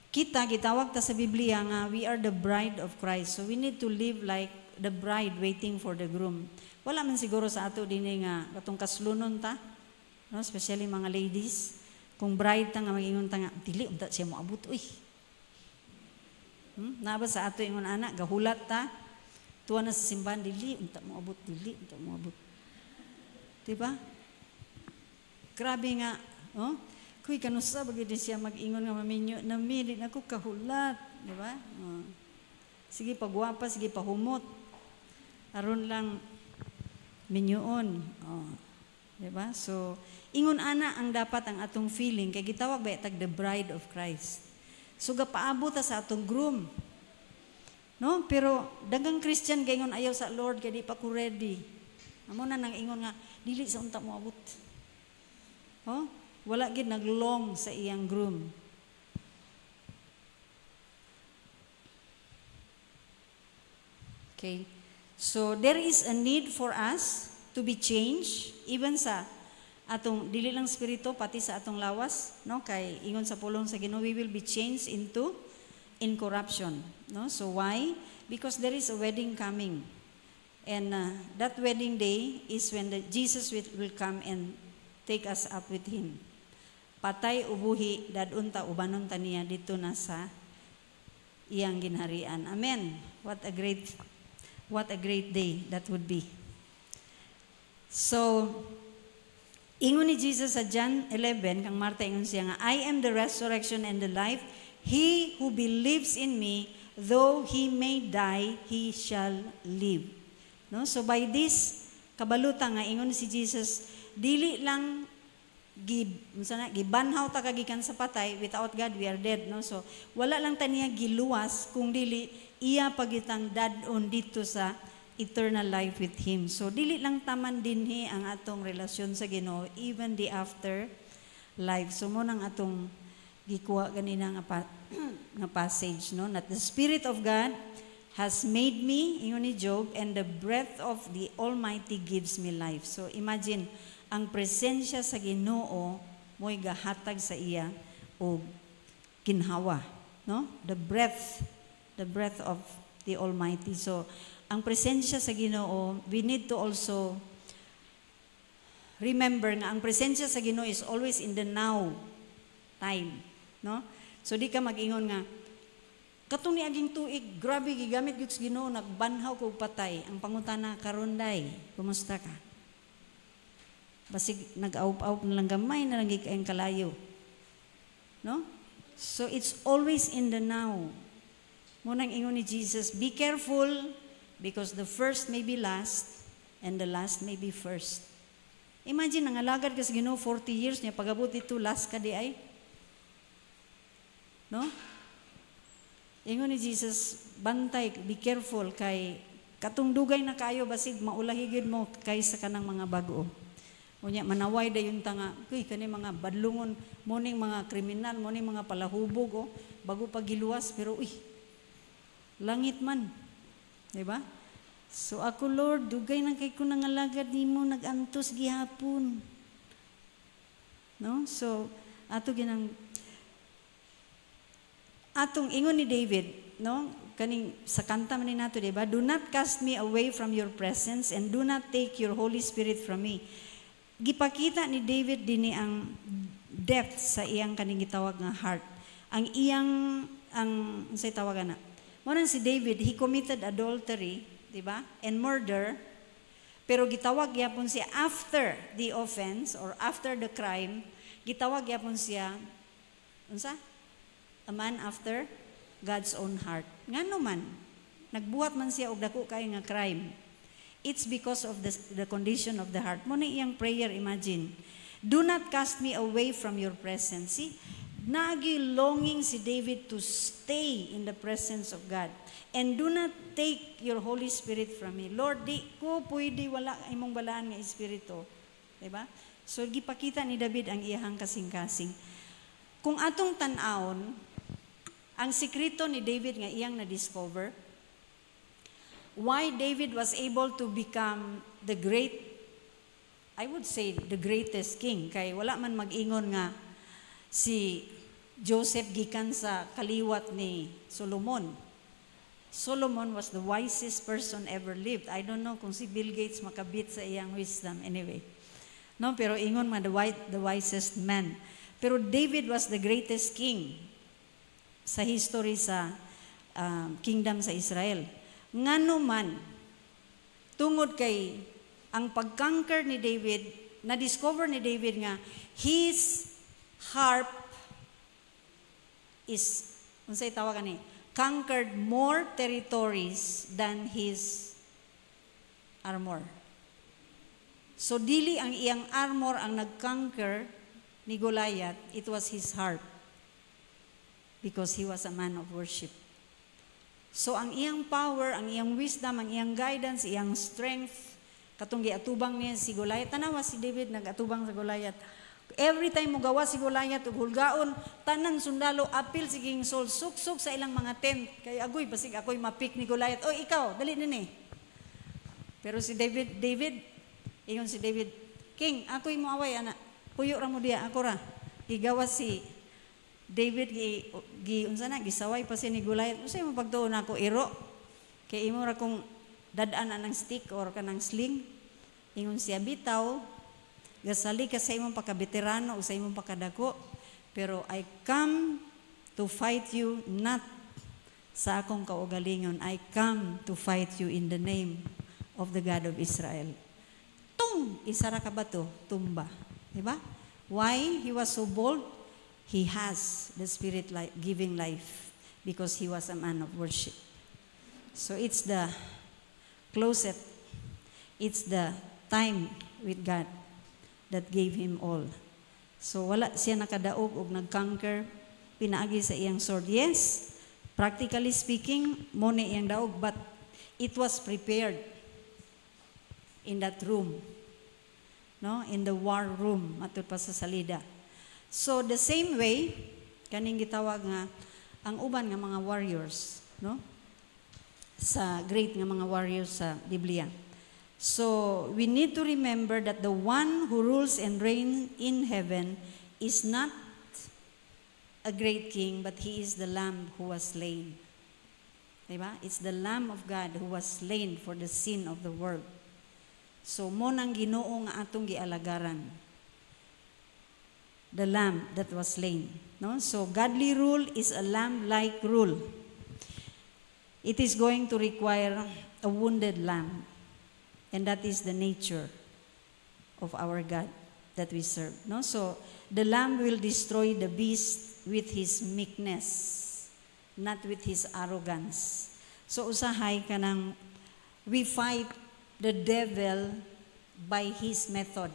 kita gitawag ta sa Biblia nga we are the bride of Christ. So we need to live like the bride waiting for the groom. Wala man siguro sa ato dinhi nga katong kaslunon ta, no, especially mga ladies, kung bride ta nga mag-ingon ta nga dili unta siya moabot uy. Naba sa ato ingon ana gahulat ta tuwa na sa simbahan dili unta moabot, dili unta moabot. Diba? Grabe nga, oh. Kuy kanusa bagay siya mag-ingon nga maminyo nami di nako kahulat, diba? Oh. Sige pagwapa, sige pahumot. Aron lang minyoon. Oh. Diba? So, ingon ana ang dapat ang atong feeling kay gitawag ba tag the bride of Christ. So gapaabot ta sa atong groom. No? Pero daghang Christian gayon ayaw sa Lord kay di pa ko ready. Amo na nang ingon nga dili sa unta mo abot. Oh? Wala gid naglong sa iyang groom. Okay. So there is a need for us to be changed even sa atong dili lang spirito pati sa atong lawas, no? Kay ingon sa pulong sa Ginoo we will be changed into incorruption, no? So why? Because there is a wedding coming. And that wedding day is when Jesus will come and take us up with him. Patay ubuhi dadun ta ubanon ta niya dito na sa iyang ginharian. Amen. What a great day that would be. So ingon ni Jesus sa John 11 kang Marta ingon siya nga I am the resurrection and the life. He who believes in me, though he may die, he shall live. No? So by this kabaluta nga ingon si Jesus, dili lang gibanhaw ta kagikan sa patay, without God we are dead, no? So wala lang ta niya giluwas kung dili iya pagitang dadon dito sa eternal life with him. So dili lang taman dinhi ang atong relasyon sa Ginoo even the after life. So mo nang atong gikuha ganina nga passage, no? That the Spirit of God has made me, ingon ni Job, and the breath of the Almighty gives me life. So imagine, ang presensya sa Ginoo mo'y gahatag sa iya o ginhawa, no? The breath of the Almighty. So ang presensya sa Ginoo, we need to also remember nga ang presensya sa Ginoo is always in the now time, no? So di ka mag-ingon nga katong niaging tuig, grabe gigamit gyud sa Ginoo, nagbanhaw kog patay. Ang pangutana karon day, kumusta ka? Basig nag-aup-aup na lang gamay na lang gikayang kalayo. No? So it's always in the now. Munang ingon ni Jesus, be careful because the first may be last and the last may be first. Imagine, nangalagad ka sa Ginoo 40 years niya, pag-abot ito, last ka di ay. No? Ingon ni Jesus, bantay, be careful kay katong dugay na kayo basig maulahigid mo kaysa kanang mga bago. Unya manaway dayon ta nga, kuy kani mga badlungon, moning mga kriminal, moning mga palahubog oh, bago pagiluwas pero uy. Langit man. Di ba? So ako Lord, dugay na kay ko nangalagad nimo nagantos gihapon. No? So ato ginang atong ingon ni David, no? kaning sa kanta man ni nato, diba? Do not cast me away from your presence and do not take your Holy Spirit from me. Gipakita ni David dinhi ang depth sa iyang kaning gitawag nga heart. Ang iyang say tawagan na. Mo nang si David, he committed adultery, diba? And murder. Pero gitawag yapon siya after the offense or after the crime, gitawag yapon siya unsa? A man after God's own heart. Ngano man, nagbuhat man siya og dako kay nga crime. It's because of the condition of the heart. Mo na iyang prayer, imagine. Do not cast me away from your presence. See, nagi longing si David to stay in the presence of God. And do not take your Holy Spirit from me. Lord, di ko pwede wala imong balaan nga espiritu. Diba? So, gipakita ni David ang iyahang kasing-kasing. Kung atong tan-aon, ang sikreto ni David nga iyang na-discover, why David was able to become the great, I would say, the greatest king. Kay wala man mag-ingon nga si Joseph gikan sa kaliwat ni Solomon. Solomon was the wisest person ever lived. I don't know kung si Bill Gates makabit sa iyang wisdom. Anyway. No, pero ingon man the wisest man. Pero David was the greatest king sa history sa kingdom sa Israel. Ngano man, tungod kay ang pag-conquer ni David, na-discover ni David nga, his harp is, unsay tawagan ni, conquered more territories than his armor. So, dili ang iyang armor ang nag-conquer ni Goliath, it was his harp. Because he was a man of worship. So, ang iyang power, ang iyang wisdom, ang iyang guidance, iyang strength, katong giatubang niya si Goliath. Tanawa si David nag-atubang sa Goliath. Every time mo gawa si Goliath ug hulgaon, tanan sundalo apil siging Saul suksok sa ilang mga tent. Kay agoy basig ako'y mapik ni Goliath. O ikaw, dali nini. Pero si David, ingon si David, King, ako'y mo away ana. Puyo ra mo diya, ako ra. Igawas si David unsa na gisaway pa si ni Goliath. Unsay mo pagtuon ako iro? Kay imo ra kong dad-an ng stick or kanang sling. Ingon siya bitaw, gasali ka sa imong pagkabeterano o sa imong pagkadako, pero I come to fight you not sa akong kaugalingon. I come to fight you in the name of the God of Israel. Tung! Isara ka ba to? Tumba. Diba? Why he was so bold? He has the Spirit giving life because he was a man of worship. So it's the closet, it's the time with God that gave him all. So wala siya nakadaog og nag-conquer pinaagi sa iyang sword. Yes, practically speaking, mo na iyang daog, but it was prepared in that room, no? In the war room, matud pa sa salida. So the same way, kaning gitawag nga ang uban nga mga warriors, no? Sa great nga mga warriors sa Biblia. So we need to remember that the one who rules and reigns in heaven is not a great king, but he is the lamb who was slain. Diba? It's the lamb of God who was slain for the sin of the world. So mo nang Ginoo nga atong gialagaran. The lamb that was slain. No? So, godly rule is a lamb-like rule. It is going to require a wounded lamb. And that is the nature of our God that we serve. No? So, the lamb will destroy the beast with his meekness, not with his arrogance. So, usahay ka ng, we fight the devil by his method.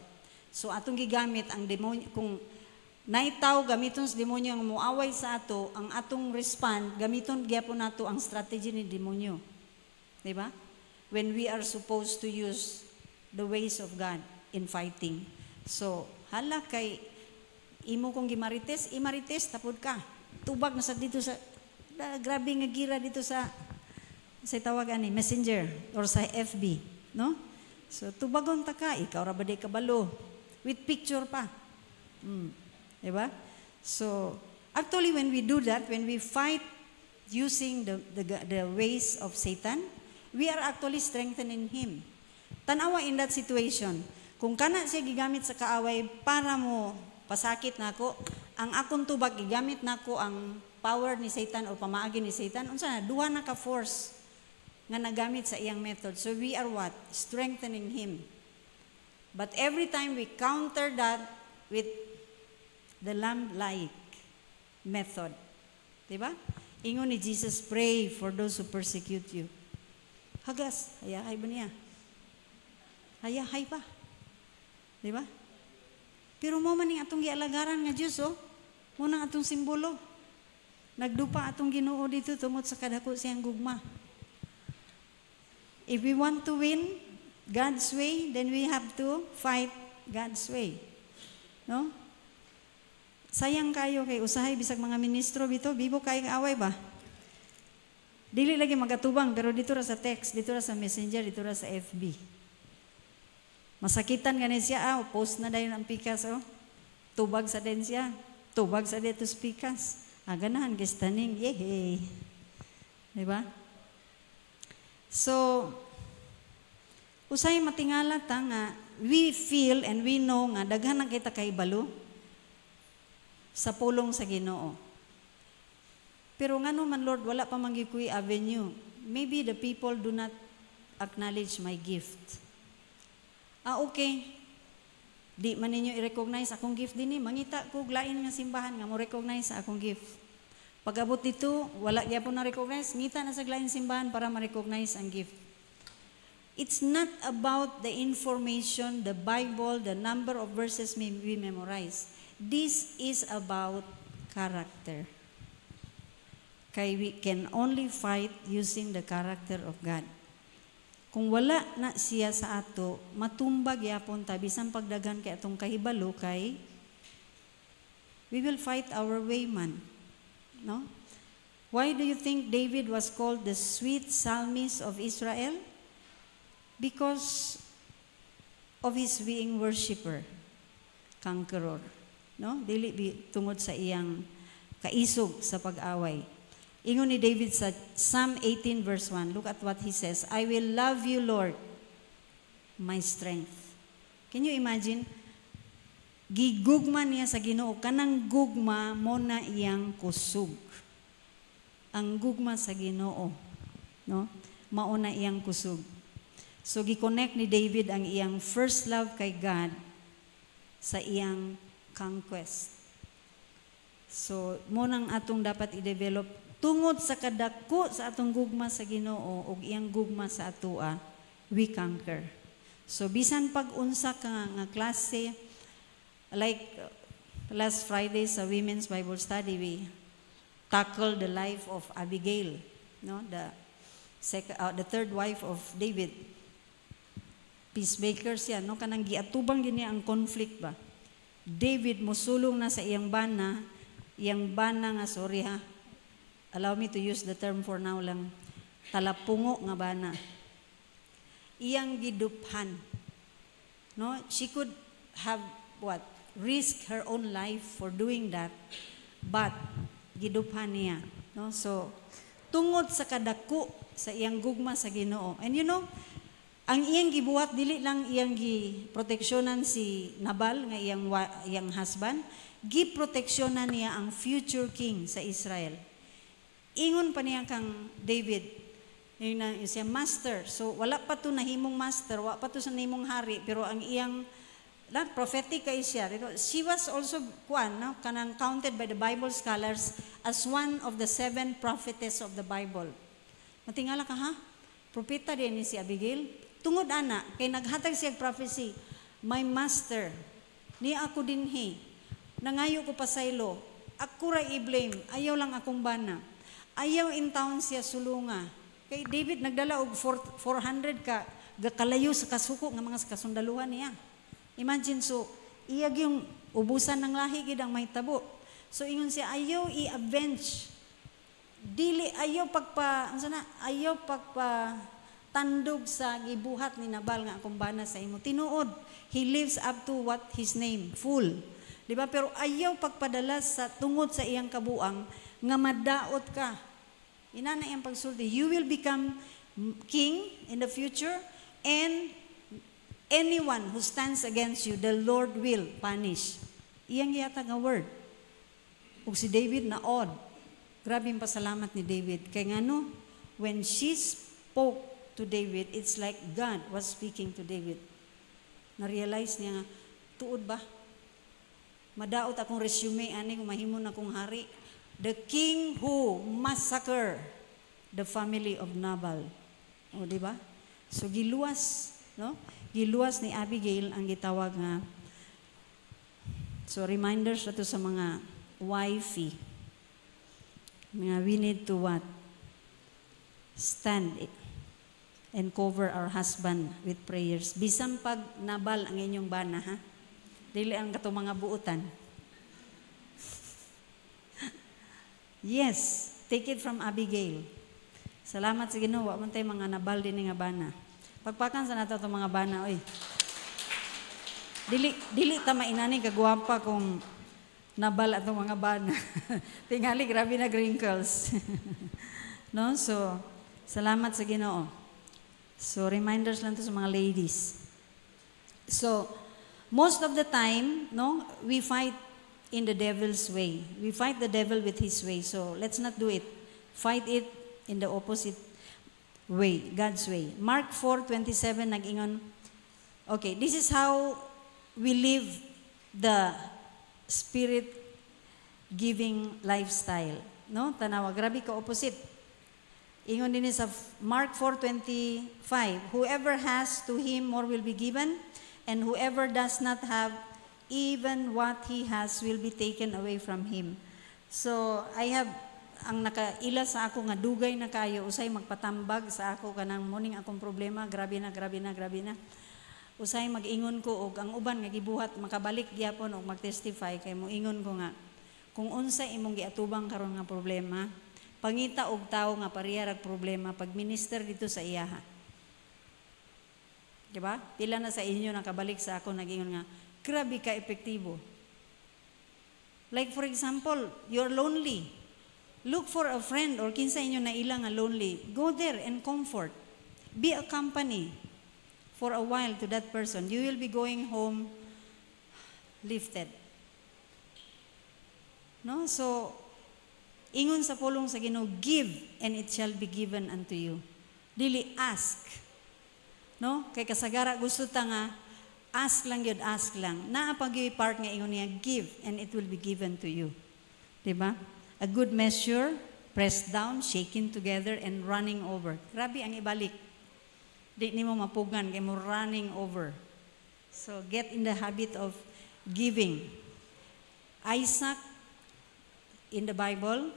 So, atong gigamit ang demonyo, kung naitaw gamiton sa demonyo ang muaway sa ato, ang atong respond gamiton gyapon nato ang strategy ni demonyo. Di ba? When we are supposed to use the ways of God in fighting. So, hala kay imo kong imarites tapod ka. Tubag na sa dito sa grabe nga gira dito sa tawag ani Messenger or sa FB, no? So, tubagon ta ka, ikaw ra ba di kabalo with picture pa. Diba? So, actually, when we do that, when we fight using the ways of Satan, we are actually strengthening him. Tanawa in that situation, kung kana siya gigamit sa kaaway para mo pasakit nako, ang akong tubag gigamit nako ang power ni Satan o pamaagi ni Satan, unsa na duha na ka force nga nagamit sa iyang method. So we are what? Strengthening him. But every time we counter that with the lamb-like method. Diba? Ingon ni Jesus, pray for those who persecute you. Hagas, hayahay ba niya? Hayahay pa. Diba? Pero mo man atong gialagaran nga Diyos, oh. Muna atong simbolo. Nagdupa atong Ginoo dito tungod sa kadako siyang gugma. If we want to win God's way, then we have to fight God's way. No? Sayang kayo kay usahay bisag mga ministro bito, bibo kay away ba? Dili lagi magatubang pero dito ra sa text, dito ra sa messenger, dito ra sa FB. Masakitan gani siya, post na dayon ang pikas, oh. Tubag sa din siya. Tubag sa dito pikas. Ganahan guys taning, yehey. Diba? So, usay matingala ta nga, we feel and we know nga, daghan na kita kay balo sa pulong sa Ginoo. Pero nga man Lord, wala pa manggikuy avenue. Maybe the people do not acknowledge my gift. Okay. Di man ninyo i-recognize akong gift din mangita ko lain nga simbahan nga mo recognize akong gift. Pag-abot dito, wala gyapon na recognize, ngita na sa lain simbahan para ma-recognize ang gift. It's not about the information, the Bible, the number of verses we memorize. This is about character. Kay we can only fight using the character of God. Kung wala na siya sa ato, matumbag yapon ta bisan pagdagan kay atong kahibalo kay we will fight our way man. No? Why do you think David was called the sweet psalmist of Israel? Because of his being worshipper, conqueror. No? Dili tungod sa iyang kaisog sa pag-away. Ingon ni David sa Psalm 18 verse 1, look at what he says, I will love you, Lord, my strength. Can you imagine? Gigugma niya sa Ginoo, kanang gugma mo na iyang kusog. Ang gugma sa Ginoo, no? Mauna iyang kusog. So gi-connect ni David ang iyang first love kay God sa iyang conquest. So mo nang atong dapat i-develop tungod sa kadako sa atong gugma sa Ginoo ug iyang gugma sa atoa, we conquer. So bisan pag-unsa ka nga klase, like last Friday sa Women's Bible Study, we tackled the life of Abigail, no, the third wife of David. Peacemaker siya, no, kanang giatubang din niya ang conflict ba. David mosulong na sa iyang bana nga sorry ha. Allow me to use the term for now lang. Talapungo nga bana. Iyang giduphan. No, she could have risk her own life for doing that, but giduphan niya, no? So tungod sa kadako sa iyang gugma sa Ginoo, and you know, ang iyang gibuhat dili lang iyang giproteksyonan si Nabal nga iyang husband, giproteksyonan niya ang future king sa Israel. Ingon pa niya kang David, yung siya master. So wala pa to nahimong master, wala pa to sa nahimong hari, pero ang iyang prophetic kay siya. She was also kanang counted by the Bible scholars as one of the 7 prophetess of the Bible. Matingala ka ha? Propeta din ni si Abigail. Tungod ana, kay naghatag siya prophecy, my master, ni ako dinhi, nangayo ko pasaylo, ako ra i-blame, ayaw lang akong bana. Ayaw in town siya sulunga. Kay David nagdala og 400 ka gakalayo sa kasuko nga mga kasundaluhan niya. Imagine, so iyag yung ubusan ng lahi gid ang mahitabo. So ingon siya ayaw i-avenge. Dili ayaw ayaw tandog sa gibuhat ni Nabal nga akong bana sa imo. Tinuod, he lives up to what his name, full. Di ba? Pero ayaw pagpadala sa tungod sa iyang kabuang nga madaot ka. Inana yung pagsulti. You will become king in the future, and anyone who stands against you, the Lord will punish. Iyang yata nga word. Ug si David na odd. Grabe yung pasalamat ni David. Kaya nga no, when she spoke to David, it's like God was speaking to David. Na-realize niya nga, tuod ba? Madaot akong resume, ani kung mahimon akong hari. The king who massacre the family of Nabal. O, di ba? So, giluwas, no? Giluwas ni Abigail ang gitawag nga. So, reminders na to sa mga wifey. We need to what? Stand and cover our husband with prayers. Bisan pag Nabal ang inyong bana, ha? Dili ang kato mga buutan. Yes, take it from Abigail. Salamat sa Ginoo, wa man tay mga Nabal din nga bana. Pagpakan sa nato itong mga bana, oy. Dili ta mainani kagwapa kung Nabal atong mga bana. Tingali, grabe na wrinkles. No? So, salamat sa Ginoo. So, reminders lang to sa mga ladies. So, most of the time, no, we fight in the devil's way. We fight the devil with his way. So, let's not do it. Fight it in the opposite way, God's way. Mark 4:27, nag-ingon, okay, this is how we live the spirit-giving lifestyle. No? Tanawa, grabe ka opposite. Ingon din sa Mark 4:25, whoever has, to him more will be given, and whoever does not have, even what he has will be taken away from him. So, I have, ang nakaila sa ako nga dugay na kayo, usay magpatambag sa ako kanang morning akong problema, grabe na. Usay mag-ingon ko og ang uban nga gibuhat makabalik gyapon og mag-testify kay mo ingon ko nga kung unsay imong giatubang karon nga problema, pangita og tawo nga pareha rag problema pag minister dito sa iyaha. Diba? Pila na sa inyo nakabalik sa ako nagingon nga grabe ka epektibo. Like for example, you're lonely. Look for a friend or kinsa inyo na ilang nga lonely. Go there and comfort. Be a company for a while to that person. You will be going home lifted. No? So, ingon sa pulong sa Ginoo, give and it shall be given unto you. Dili ask. No? Kay kasagara gusto ta nga ask lang yun, ask lang. Naa pag yung part nga ingon niya, give and it will be given to you. Diba? A good measure, pressed down, shaken together, and running over. Grabe ang ibalik. Di ni mo mapugan, kay mo running over. So, get in the habit of giving. Isaac, in the Bible,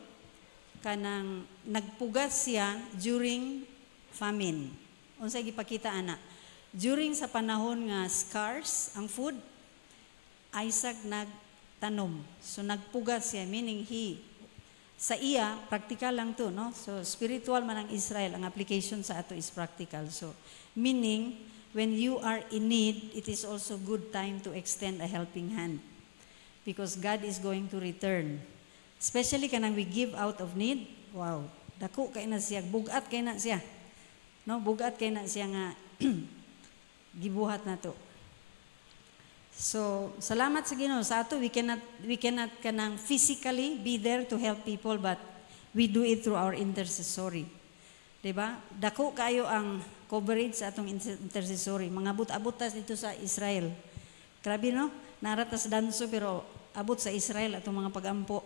kanang nagpugas siya during famine. Unsay gipakita ana? During sa panahon nga scarce ang food, Isaac nagtanom. So, nagpugas siya, meaning sa iya, practical lang to, no? So, spiritual man ang Israel, ang application sa ato is practical. So, meaning, when you are in need, it is also good time to extend a helping hand. Because God is going to return. Especially kanang we give out of need, wow, dako kay na siya, bugat kay na siya. No, bugat kay na siya nga gibuhat na to. So, salamat sa Ginoo. Sa ato, we cannot kanang physically be there to help people, but we do it through our intercessory. Diba? Dako kayo ang coverage sa atong intercessory. Mga abot-abotas dito sa Israel. Grabe, no? Naratas danso, pero abot sa Israel atong mga pagampo.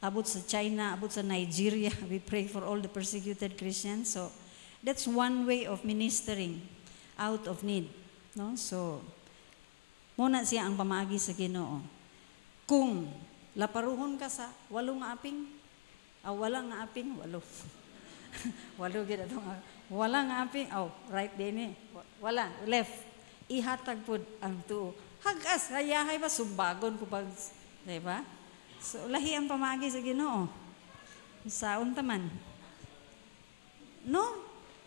Abot sa China, abot sa Nigeria. We pray for all the persecuted Christians. So, that's one way of ministering out of need. No? So, muna siya ang pamaagi sa Ginoo. Kung laparuhon ka sa walo nga aping, wala nga aping, walo. Walo gid ato nga. Wala nga aping, right din eh. Wala, left. Ihatag pud ang tuo. Hagas, hayahay ba sumbagon ko pag, di ba? So, lahi ang pamaagi sa Ginoo. Saon taman. No?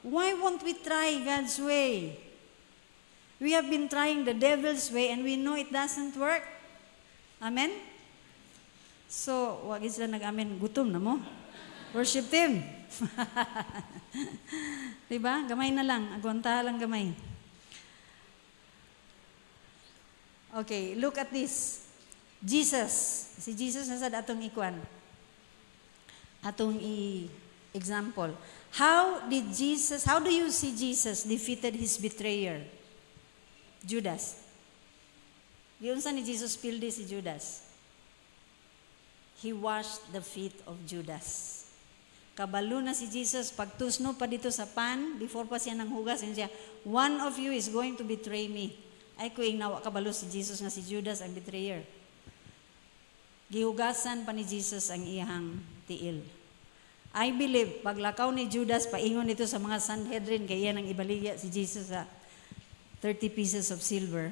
Why won't we try God's way? We have been trying the devil's way and we know it doesn't work. Amen? So, wag sila nag-amen. Gutom na mo. Worship Him. Diba? Gamay na lang. Agwanta lang gamay. Okay, look at this. Jesus. Si Jesus nasad atong ikuan. Atong example. How do you see Jesus defeated his betrayer? Judas. Di unsa ni Jesus pildi si Judas? He washed the feet of Judas. Kabalo na si Jesus, pagtusno pa dito sa pan, before pa siya nang hugas, yun siya, one of you is going to betray me. Ay ko nawa kabalo si Jesus nga si Judas ang betrayer. Gihugasan pa ni Jesus ang iyang tiil. I believe, paglakaw ni Judas, paingon ito sa mga Sanhedrin, kaya nang ibaligya si Jesus sa 30 pieces of silver.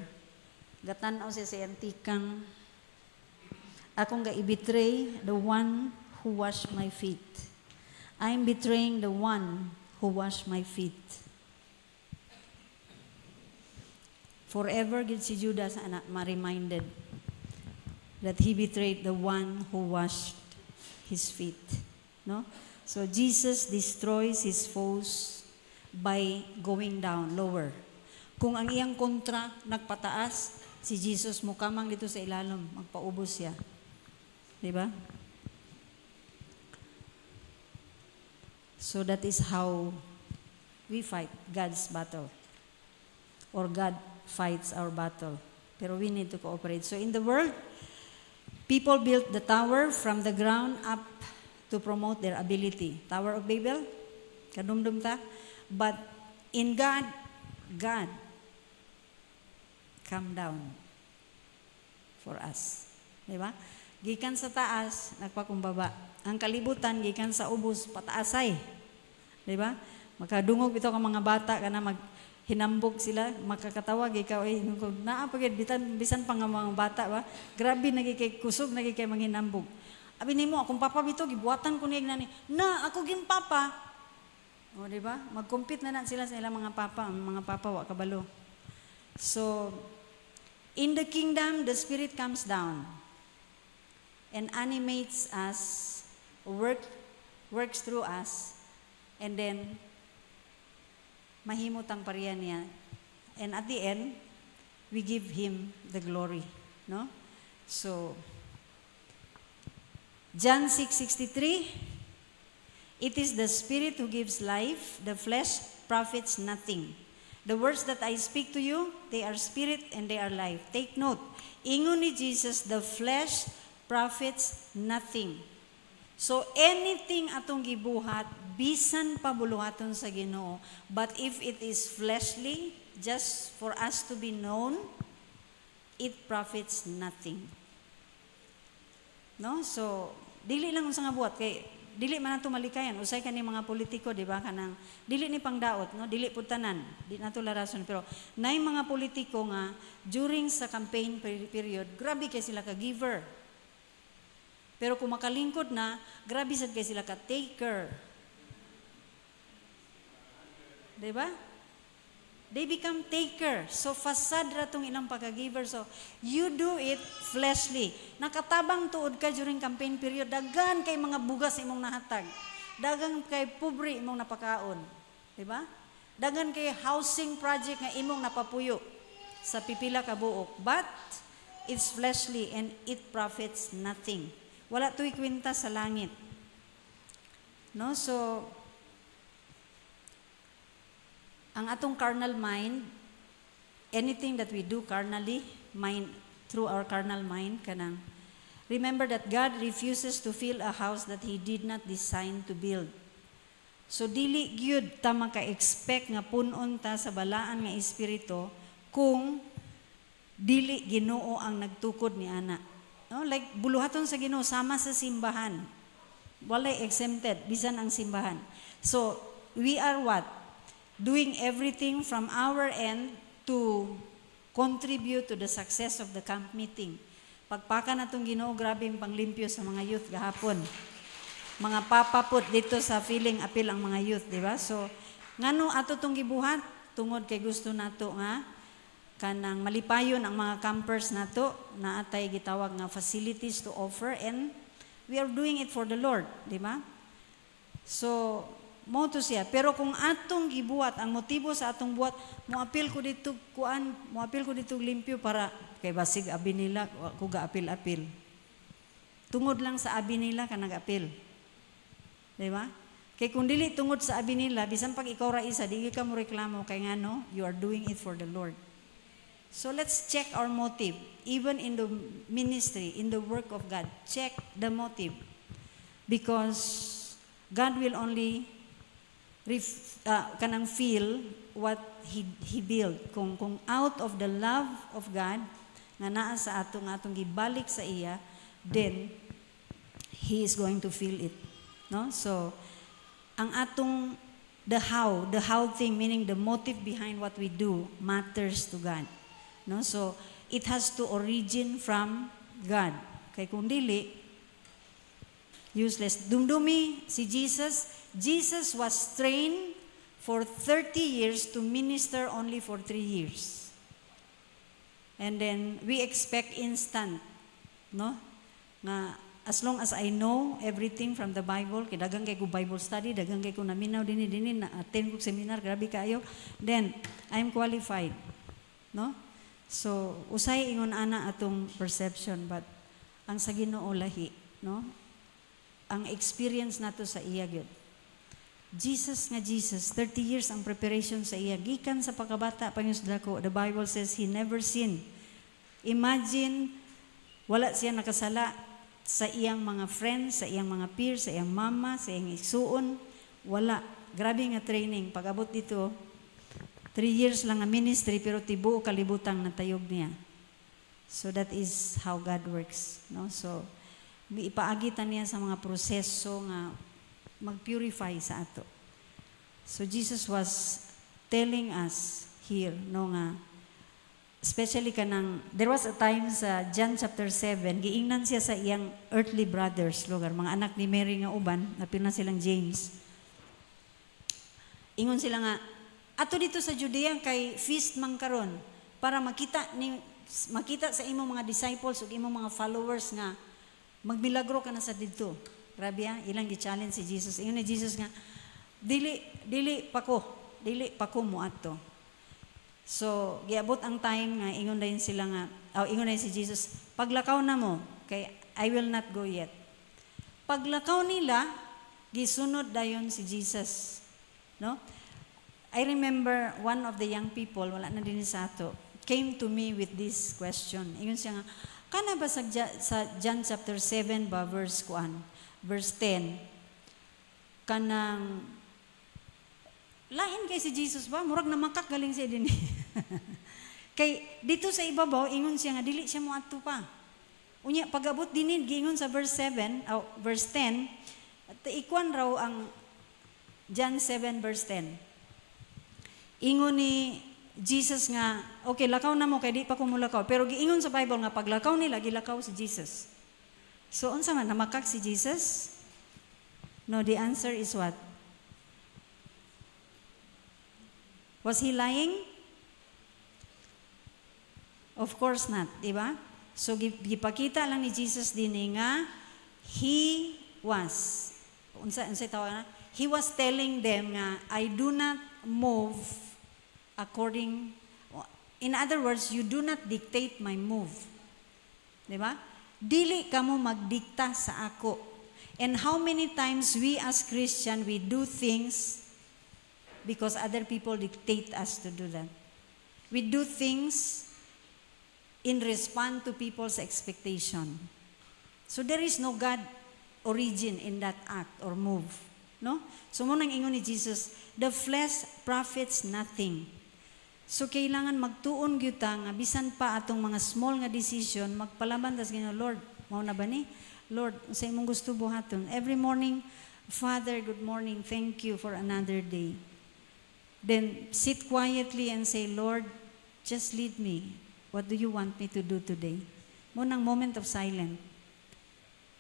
Gatanaw siya sa antikang, akong ga-ibetray the one who washed my feet. I'm betraying the one who washed my feet. Forever gid si Judas anak ma-reminded that he betrayed the one who washed his feet. No? So Jesus destroys his foes by going down, lower. Kung ang iyang kontra nagpataas, si Jesus mukamang dito sa ilalom, magpaubos siya. Diba? So that is how we fight God's battle. Or God fights our battle. Pero we need to cooperate. So in the world, people built the tower from the ground up to promote their ability. Tower of Babel, kadumdum ta. But in God, God come down for us. Diba? Gikan sa taas, nagpakumbaba. Ang kalibutan, gikan sa ubos, pataasay. Diba? Makadungog ito ka mga bata, kana maghinambog sila, makakatawag, ikaw ay, naapagid, bisan pa nga mga bata, ba? Grabe, nagikay kusog, nagikay manghinambog. Abi nimo, akong papa bito, gibuatan ko niya nani, na, ako gin papa. O, diba? Mag-compete na sila sa ilang mga papa, ang mga papa, wa kabalo. So, in the kingdom, the Spirit comes down and animates us, works through us, and then mahimot ang pariya niya. And at the end, we give Him the glory. No? So, John 6:63, it is the Spirit who gives life, the flesh profits nothing. The words that I speak to you, they are spirit and they are life. Take note, ingon ni Jesus, the flesh profits nothing. So anything atong gibuhat, bisan pabuluhaton sa Ginoo, but if it is fleshly, just for us to be known, it profits nothing. No? So, dili lang unsa nga buhat kay dili man nato malikayan. Usay kani mga politiko, di ba, kanang dili ni pangdaot, no? Dili pud tanan, di nato larason, pero nay mga politiko nga during sa campaign period, grabe kay sila ka giver. Pero kung makalingkod na, grabe sad kay sila ka taker. Diba? They become taker. So, fasad ra tong ilang pagka-giver. So, you do it fleshly. Nakatabang tuod ka during campaign period, dagan kay mga bugas imong nahatag. Dagan kay pobre imong napakaon. Diba? Dagan kay housing project nga imong napapuyo sa pipila ka buok. But, it's fleshly and it profits nothing. Wala to'y kwenta sa langit. No? So, ang atong carnal mind, anything that we do carnally, through our carnal mind, kanang, remember that God refuses to fill a house that He did not design to build. So, dili gyud ta maka-expect nga punon ta sa balaan nga espiritu kung dili Ginoo ang nagtukod ni ana. No? Like, buluhaton sa Ginoo, sama sa simbahan. Walay exempted, bisan ang simbahan. So, we are what? Doing everything from our end to contribute to the success of the camp meeting. Pagpaka na itong Ginoo, grabe yung panglimpyo sa mga youth gahapon. Mga papapot dito sa feeling appeal ang mga youth, di ba? So, ngano ato itong gibuhat? Tungod kay gusto nato nga, kanang malipayon ang mga campers nato na atay gitawag nga facilities to offer, and we are doing it for the Lord, di ba? So, mo to siya. Pero kung atong gibuhat, ang motibo sa atong buhat, moapil ko dito kuan, moapil ko dito limpyo para kay basig abi nila ko gaapil-apil. Tungod lang sa abi nila ka nag-apil. Di ba? Kay kung dili tungod sa abi nila, bisan pag ikaw ra isa, di ka mo reklamo kay ngano, you are doing it for the Lord. So let's check our motive. Even in the ministry, in the work of God, check the motive. Because God will only kanang feel what He built. Kung out of the love of God, nga naa sa atong gibalik sa iya, then He is going to feel it. No? So, ang atong the how thing, meaning the motive behind what we do, matters to God. No? So, it has to origin from God. Kay kung dili, useless. Dumdumi si Jesus was trained for 30 years to minister only for 3 years. And then, we expect instant. No? Nga, as long as I know everything from the Bible, kay dagang kay ko Bible study, dagang kay ko naminaw dinhi na attend ko seminar, grabe kayo, then I'm qualified. No? So, usay ingon ana atong perception, but ang sa Ginoo lahi, no? Ang experience nato sa iya gyud. Jesus, 30 years ang preparation sa iya. Gikan sa pagkabata, pangusda ko, the Bible says he never sinned. Imagine, wala siya nakasala sa iyang mga friends, sa iyang mga peers, sa iyang mama, sa iyang igsuon. Wala. Grabe nga training. Pag-abot dito, 3 years lang ang ministry, pero tibuo kalibutang natayog niya. So that is how God works. No? So, ipaagitan niya sa mga proseso nga mag-purify sa ato. So Jesus was telling us here, no nga, especially kanang, there was a time sa John chapter 7, giingnan siya sa iyang earthly brothers, lugar, mga anak ni Mary nga uban, napil na silang James. Ingon sila nga, ato dito sa Judea kay feast man karon para makita sa imong mga disciples ug imong mga followers nga magmilagro ka na sa didto. Grabe ilang gi-challenge si Jesus. Ingon ni Jesus nga, dili pa ko mo ato. So, giabot ang time nga ingon dayon sila nga, ingon na si Jesus, paglakaw na mo, kay I will not go yet. Paglakaw nila, gisunod dayon si Jesus. No? I remember one of the young people, wala na din sa ato, came to me with this question. Ingon siya nga, kana ba sa John chapter 7 ba, verse 10, kanang, lain kay si Jesus ba? Murag na makak galing siya din. Kay dito sa ibabaw, ingon siya nga, dili siya mo ato pa. Unya, pag-abot dinid, giingon sa verse 10, at ikuan raw ang John 7 verse 10. Ingon ni Jesus nga, okay, lakaw na mo, kay di pa ko mulakaw. Pero giingon sa Bible nga, paglakaw nila, gilakaw si Jesus. So, unsa man, namakak si Jesus? No, the answer is what? Was he lying? Of course not, di ba? So, gipakita lang ni Jesus din nga, he was telling them nga, I do not move according, in other words, you do not dictate my move. Di ba? Dili kamo magdikta sa ako. And how many times we as Christian, we do things because other people dictate us to do that. We do things in response to people's expectation. So there is no God origin in that act or move. No? So munang ingon ni Jesus, the flesh profits nothing. So kailangan magtuon gyud ta nga bisan pa atong mga small nga decision magpalaban tas Ginoo, Lord, mao na ba ni? Lord, sa imong gusto buhaton. Every morning, Father, good morning. Thank you for another day. Then sit quietly and say, Lord, just lead me. What do you want me to do today? Mo nang moment of silence.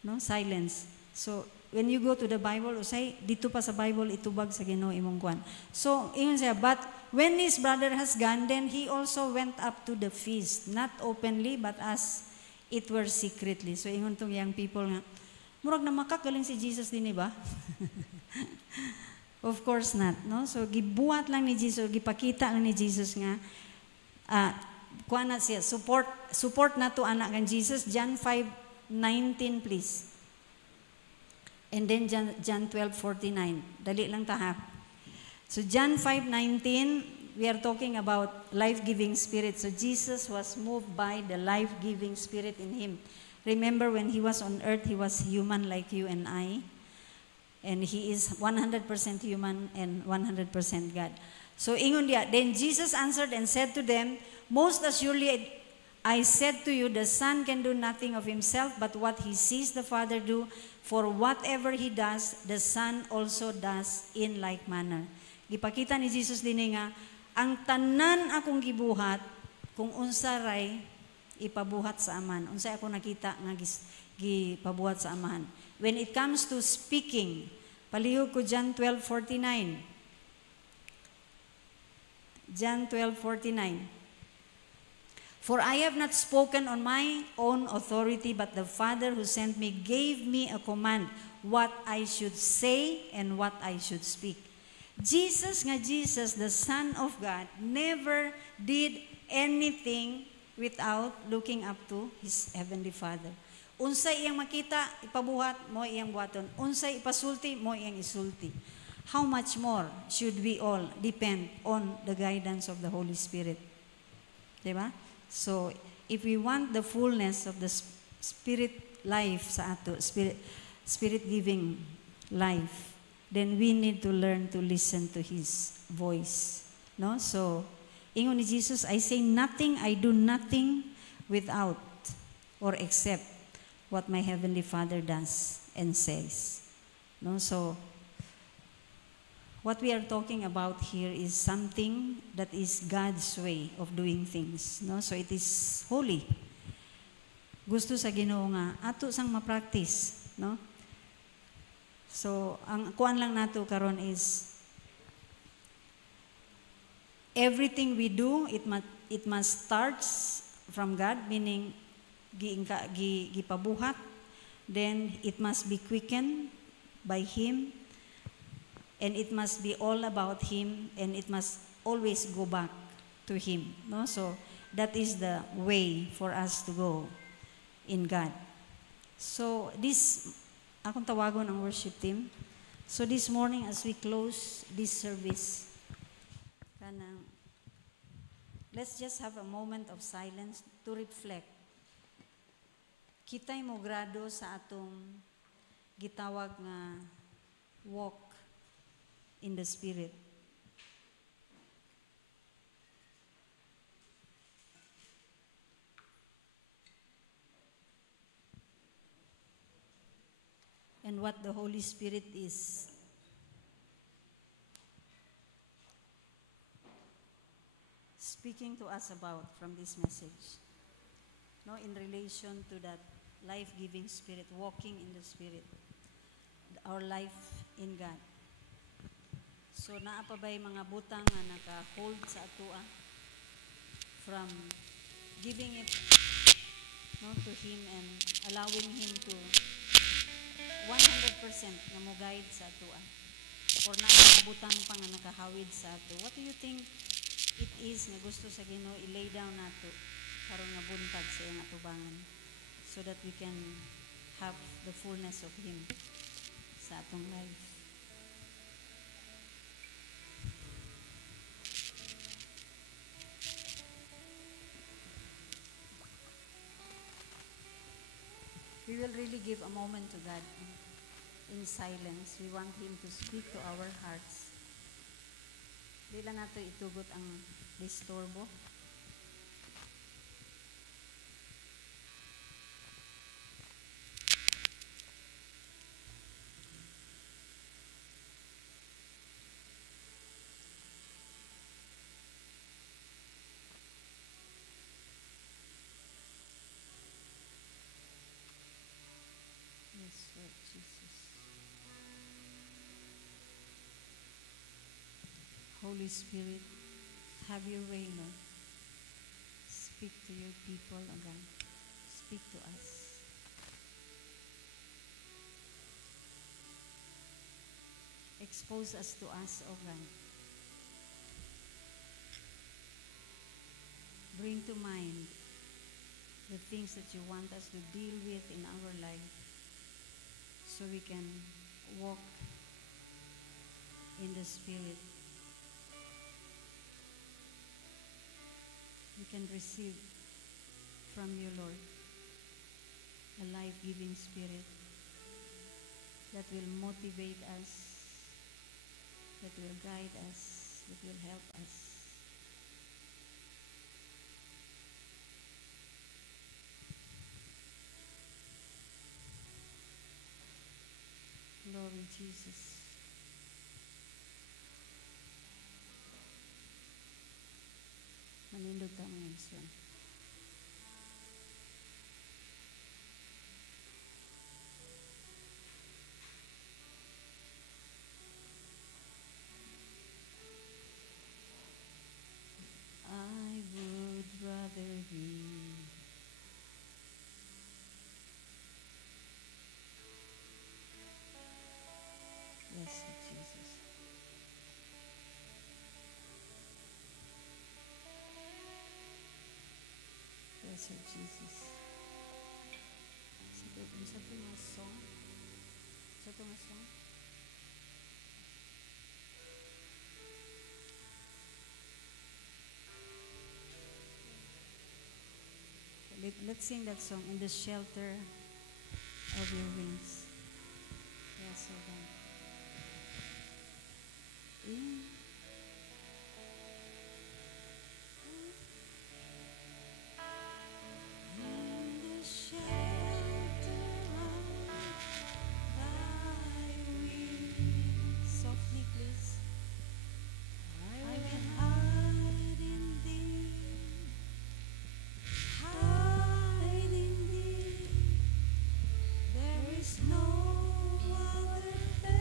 No? Silence. So when you go to the Bible, usay dito pa sa Bible itubag sa Ginoo imong kuan. So ingon siya, but when his brother has gone, then he also went up to the feast, not openly, but as it were secretly. So ingon tong young people nga, murag na makak galing si Jesus din ba? Of course not, no? So gibuhat lang ni Jesus, gipakita lang ni Jesus nga kuha na siya, support na to anak kang Jesus. John 5:19 please. And then John 12:49. Dali lang ta ha. So John 5:19, we are talking about life-giving spirit. So Jesus was moved by the life-giving spirit in him. Remember when he was on earth, he was human like you and I. And he is 100% human and 100% God. So ingon dia, then Jesus answered and said to them, most assuredly I said to you, the Son can do nothing of himself, but what he sees the Father do, for whatever he does, the Son also does in like manner. Gipakita ni Jesus din nga, ang tanan akong gibuhat, kung unsa ray ipabuhat sa Aman. Unsa ako nakita nga gipabuhat sa Amahan. When it comes to speaking, palihog ko John 12:49. John 12:49. For I have not spoken on my own authority, but the Father who sent me gave me a command what I should say and what I should speak. Jesus, the Son of God, never did anything without looking up to His Heavenly Father. Unsay iyang makita, ipabuhat, mo iyang buhaton. Unsay ipasulti, mo iyang isulti. How much more should we all depend on the guidance of the Holy Spirit? Diba? So, if we want the fullness of the Spirit life sa ato, Spirit-giving life, then we need to learn to listen to His voice. No? So, ingon ni Jesus, I say nothing, I do nothing without or except what my Heavenly Father does and says. No? So, what we are talking about here is something that is God's way of doing things. No? So, it is holy. Gusto sa Ginoo nga, ato sang ma-practice. No? So, ang kuan lang nato karon is, everything we do, it must start from God, meaning gipabuhat, then it must be quickened by Him, and it must be all about Him, and it must always go back to Him. No? So, that is the way for us to go in God. So, akong tawagon ang worship team. So, this morning as we close this service, let's just have a moment of silence to reflect. Kita'y mo grado sa atong gitawag nga walk in the Spirit. And what the Holy Spirit is speaking to us about from this message. No, in relation to that life-giving Spirit, walking in the Spirit, our life in God. So, naa pa ba'y mga butang nga naka-hold sa atua from giving it to Him and allowing Him to 100% nga mo guide sa atua? Or naa mga butang pa nga nakahawid sa ato? What do you think it is nga gusto sa Ginoo i-lay down nato karon nga buntag sa iyang atubangan so that we can have the fullness of Him sa atong life? We will really give a moment to God in silence. We want Him to speak to our hearts. Di lang nato itugot ang disturbo. Yes, Lord Jesus. Holy Spirit, have your way, Lord. Speak to your people again. Speak to us. Expose us to us, O God. Bring to mind the things that you want us to deal with in our life so we can walk in the Spirit. We can receive from you, Lord, a life-giving Spirit that will motivate us, that will guide us, that will help us. Glory, Jesus. Manindog tayo ngayon, son. I would rather be blessed Jesus. Blessed Jesus. Sa ito nga song. Sa ito nga song. Let's sing that song, In the Shelter of Your Wings. Yes, so then. In the shelter of thy wings. Softly, please. I can hide in thee. Hide in thee. There is no other place.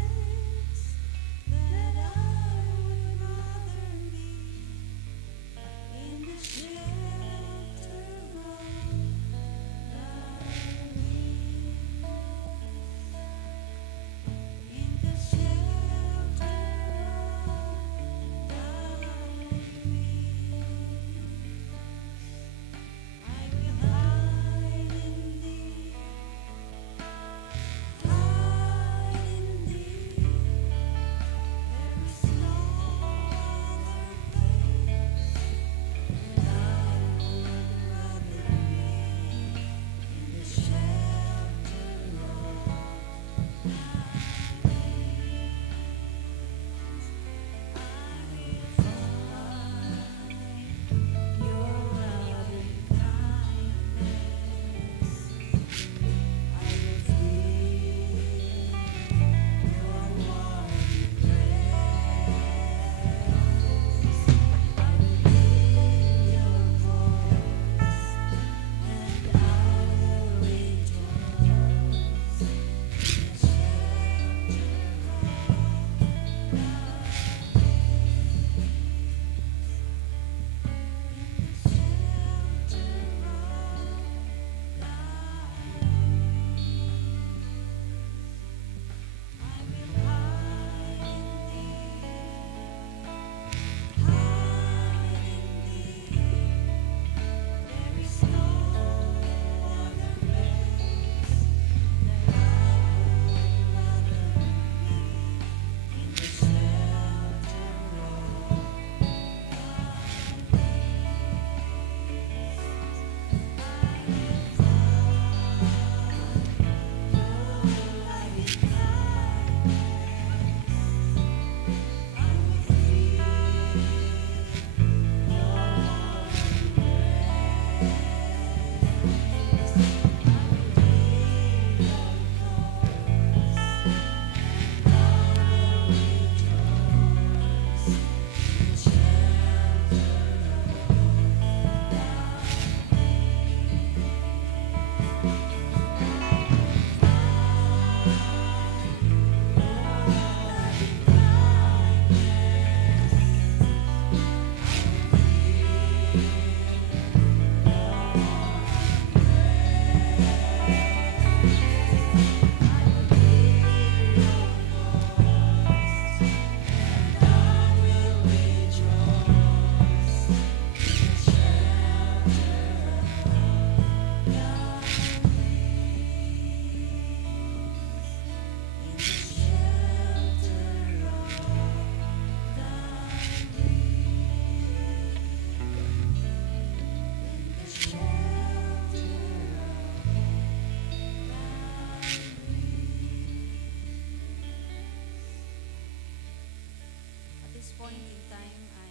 point in time, I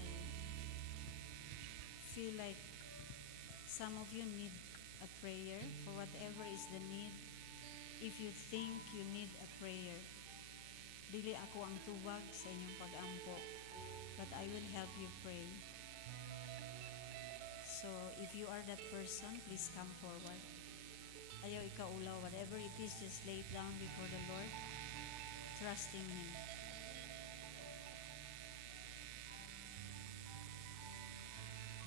feel like some of you need a prayer for whatever is the need. If you think you need a prayer, dili ako ang tubag sa inyong pag-ampo, but I will help you pray. So, if you are that person, please come forward. Ayaw ikaulaw, whatever it is, just lay it down before the Lord, trusting Him.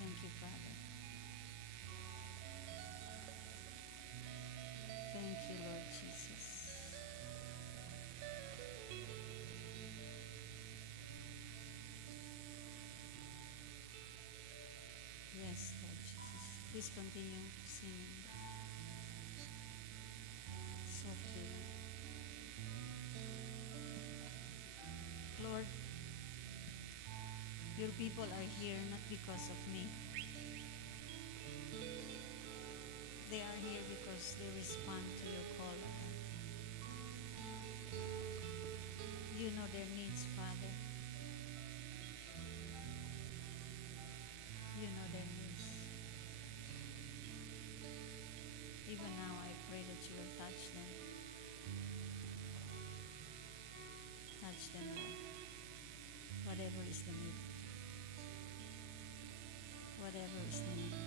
Thank you, Father. Thank you, Lord Jesus. Yes, Lord Jesus. Please continue singing softly. Lord, your people are here not because of me. They are here because they respond to your call. You know their needs, Father. You know their needs. Even now, I pray that you will touch them. Touch them, Lord. Whatever is the need. Whatever is the need.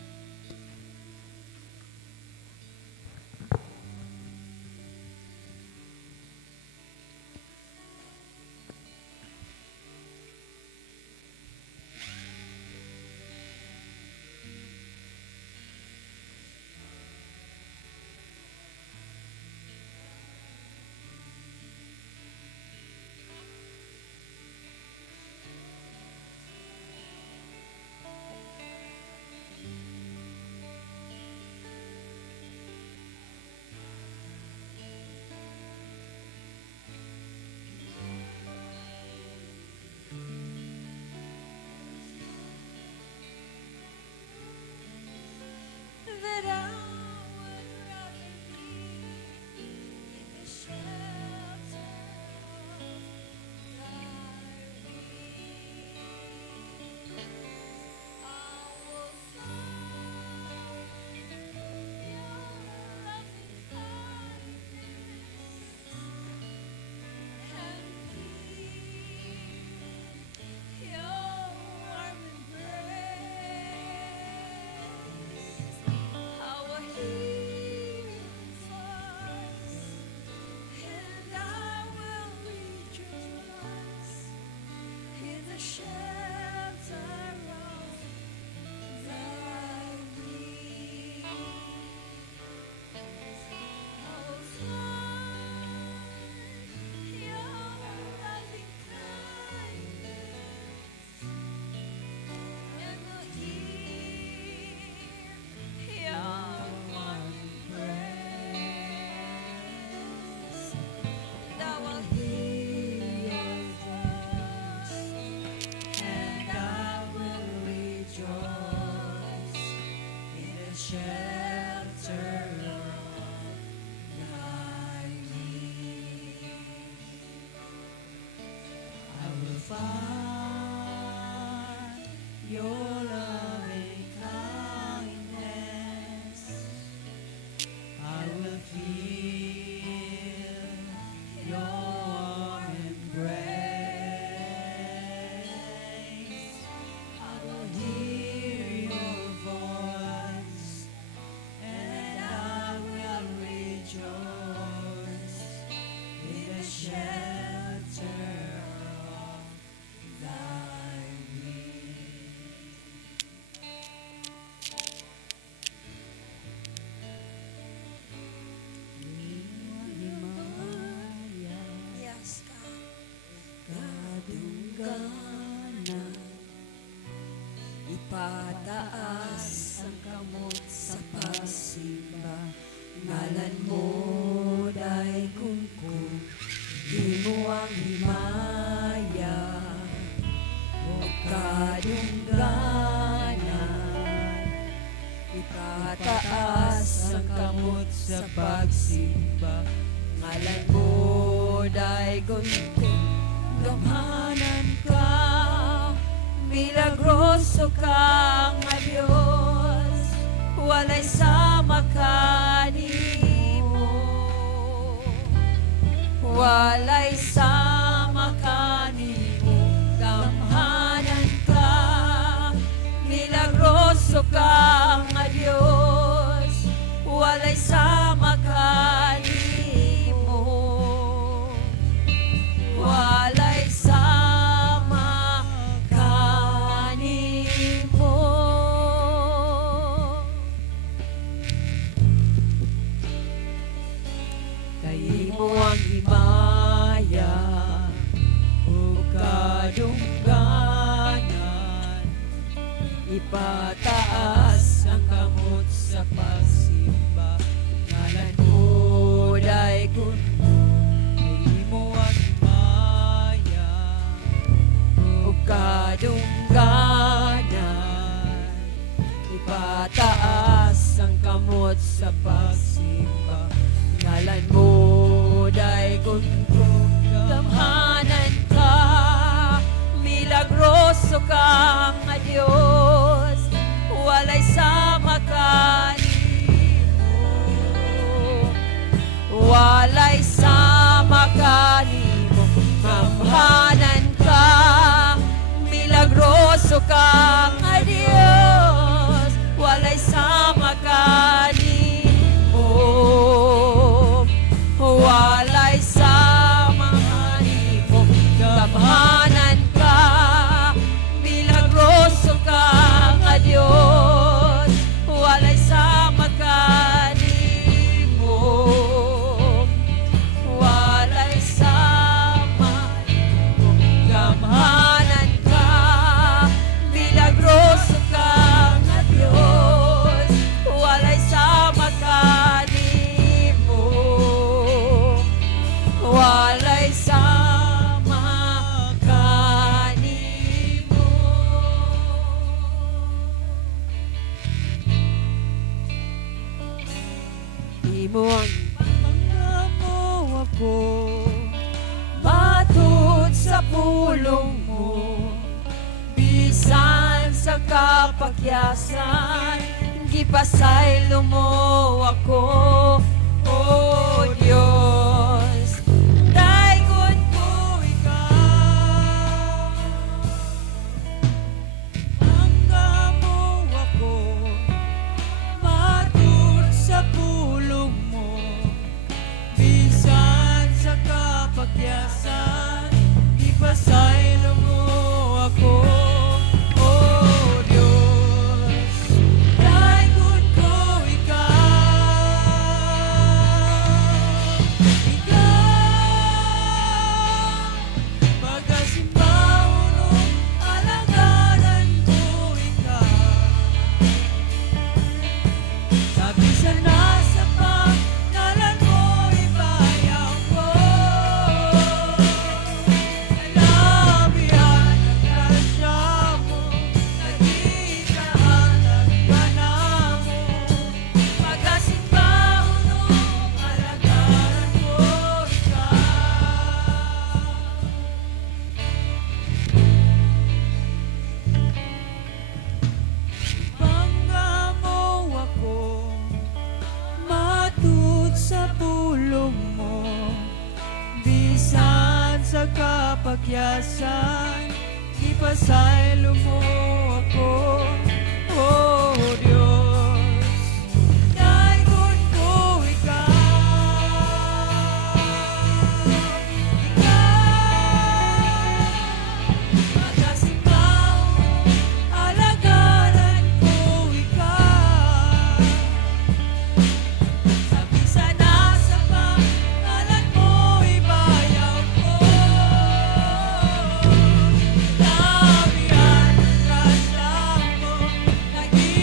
That I would rather be in the shelter of thy wings. I will find your loving kindness and feel your warm embrace. I will hear your voice, and I will rejoice in the shelter of thy wings. I will find your loving kindness, and will hear your warm embrace. And I will hear your voice, and I will rejoice in the shelter of thy wings. I will find your loving kindness. I will feel your warm embrace. I will hear your voice, and I will rejoice in the shelter of thy wings. Yes, God. Kadungganan, ipataas ang kamot sa pagsimba. Ngalan mo day kungkong, di mo ang himaya. O kadungganan, ipataas ang kamot sa pagsimba. Ngalan mo day kungkong, gamhanan ka milagroso ka nga Dios, walay sama kanimo, walay sama kanimo, gamhanan ka, milagroso ka nga Dios, walay sama kanimo, walay sama kanimo. Kay mo ang himaya o kadungganan, ipataas ang kamot sa pagsimba, ngalan mo day kun. Kay mo ang himaya o kadungganan, ipataas ang kamot sa pagsimba, ngalan mo day kun. Gamhanan ka, milagroso ka nga Dios, walay sama kanimo, walay sama kanimo, gamhanan ka, milagroso ka nga Dios, walay sama kanimo, walay sama kanimo, gamhanan ka, milagroso ka nga Dios, walay sama kanimo, walay sama kanimo, gamhanan ka, milagroso ka nga Dios, walay sama kanimo, walay sama kanimo. Imo ang pangamo ako, matud sa pulong mo, bisan sa kapakyasan, gipasaylo mo ako, O Diyos. Dayon ko ikaw, pangamo ako, matud sa pulong mo, bisan sa kapakyasan, ipasaylo mo ako, O Diyos. Dayon ko kapakyasan, ipasaylo mo ako, O Diyos. Dayon ko magasimbaw, alagaran ko ikaw. Sa bisa na sa pangalan mo ibayaw ko. Labihan ang grasya mo, naging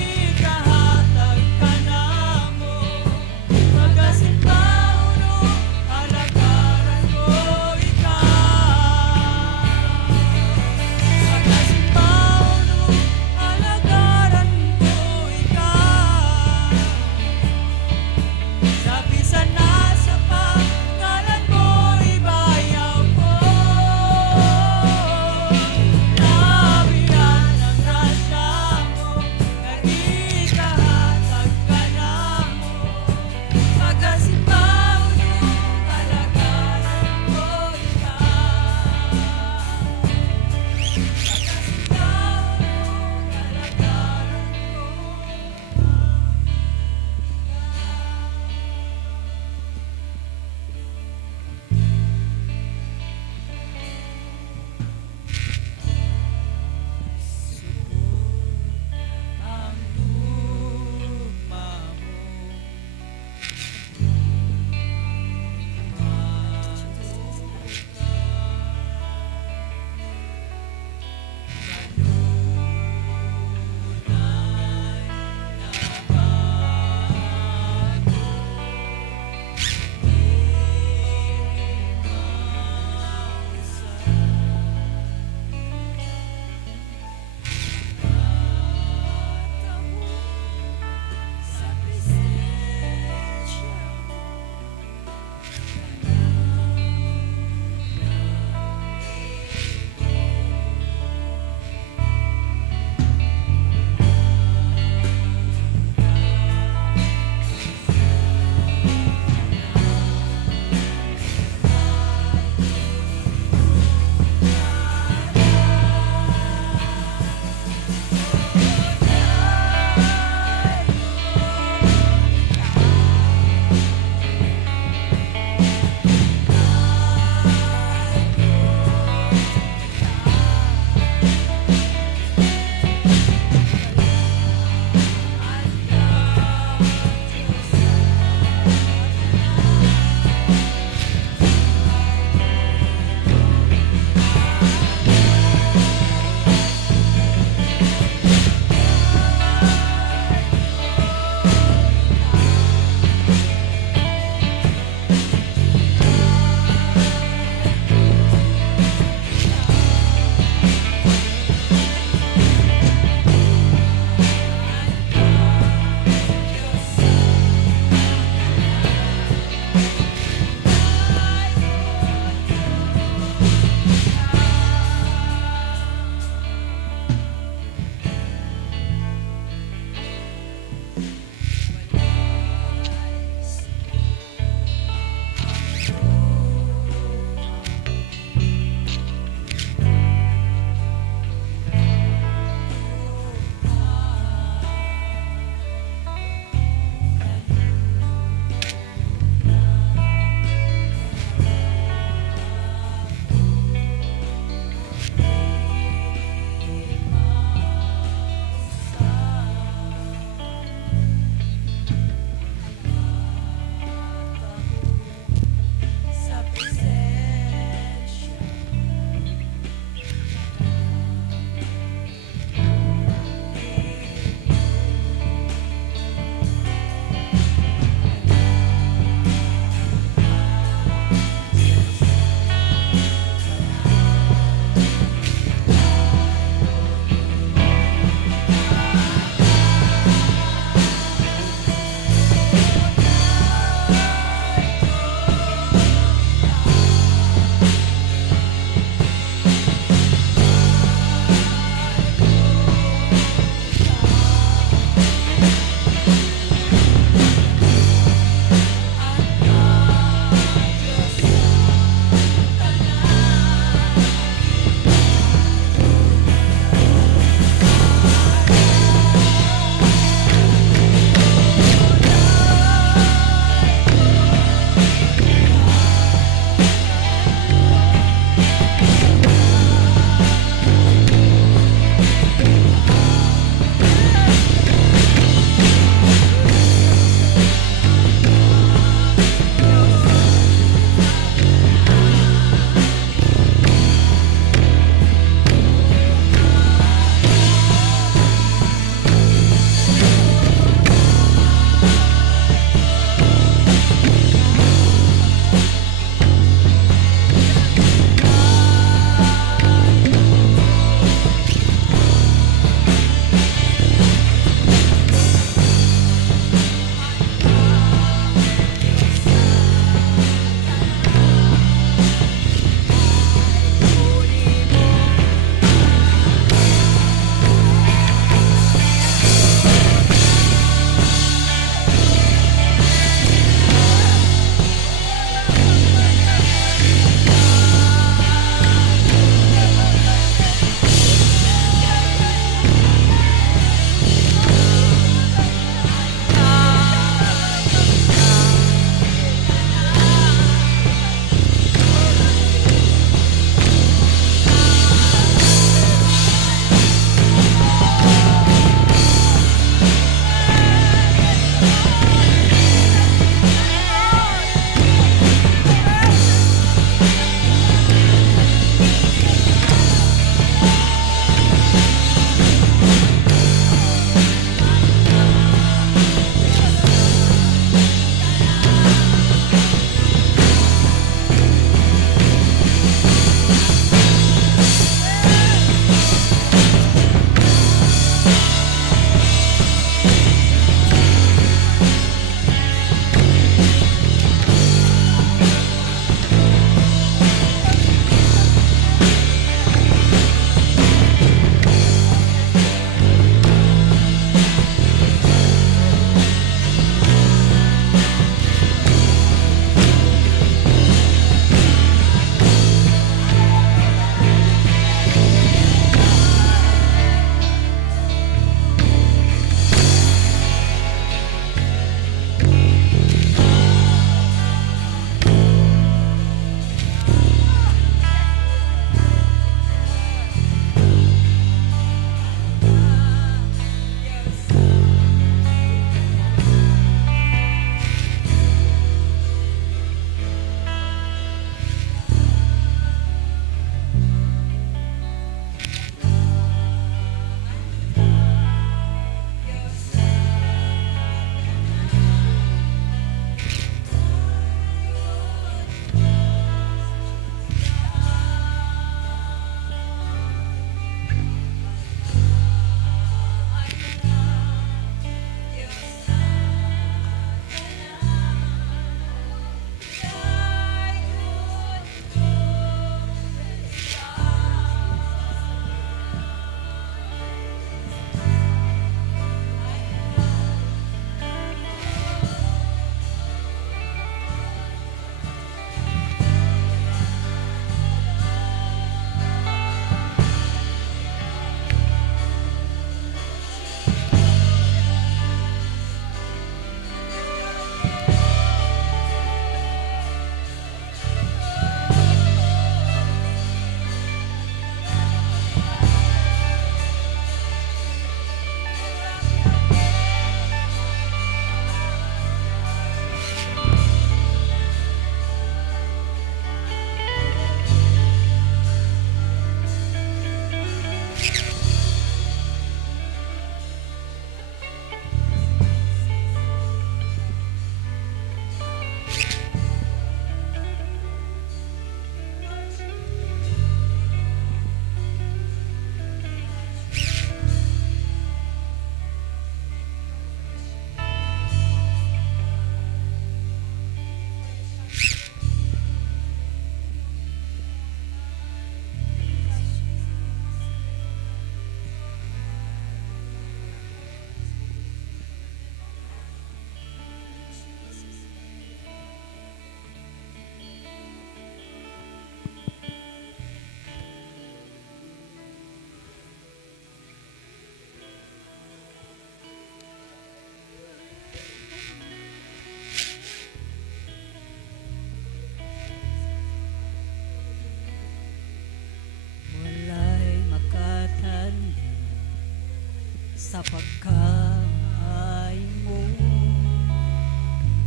sa pagkain mo,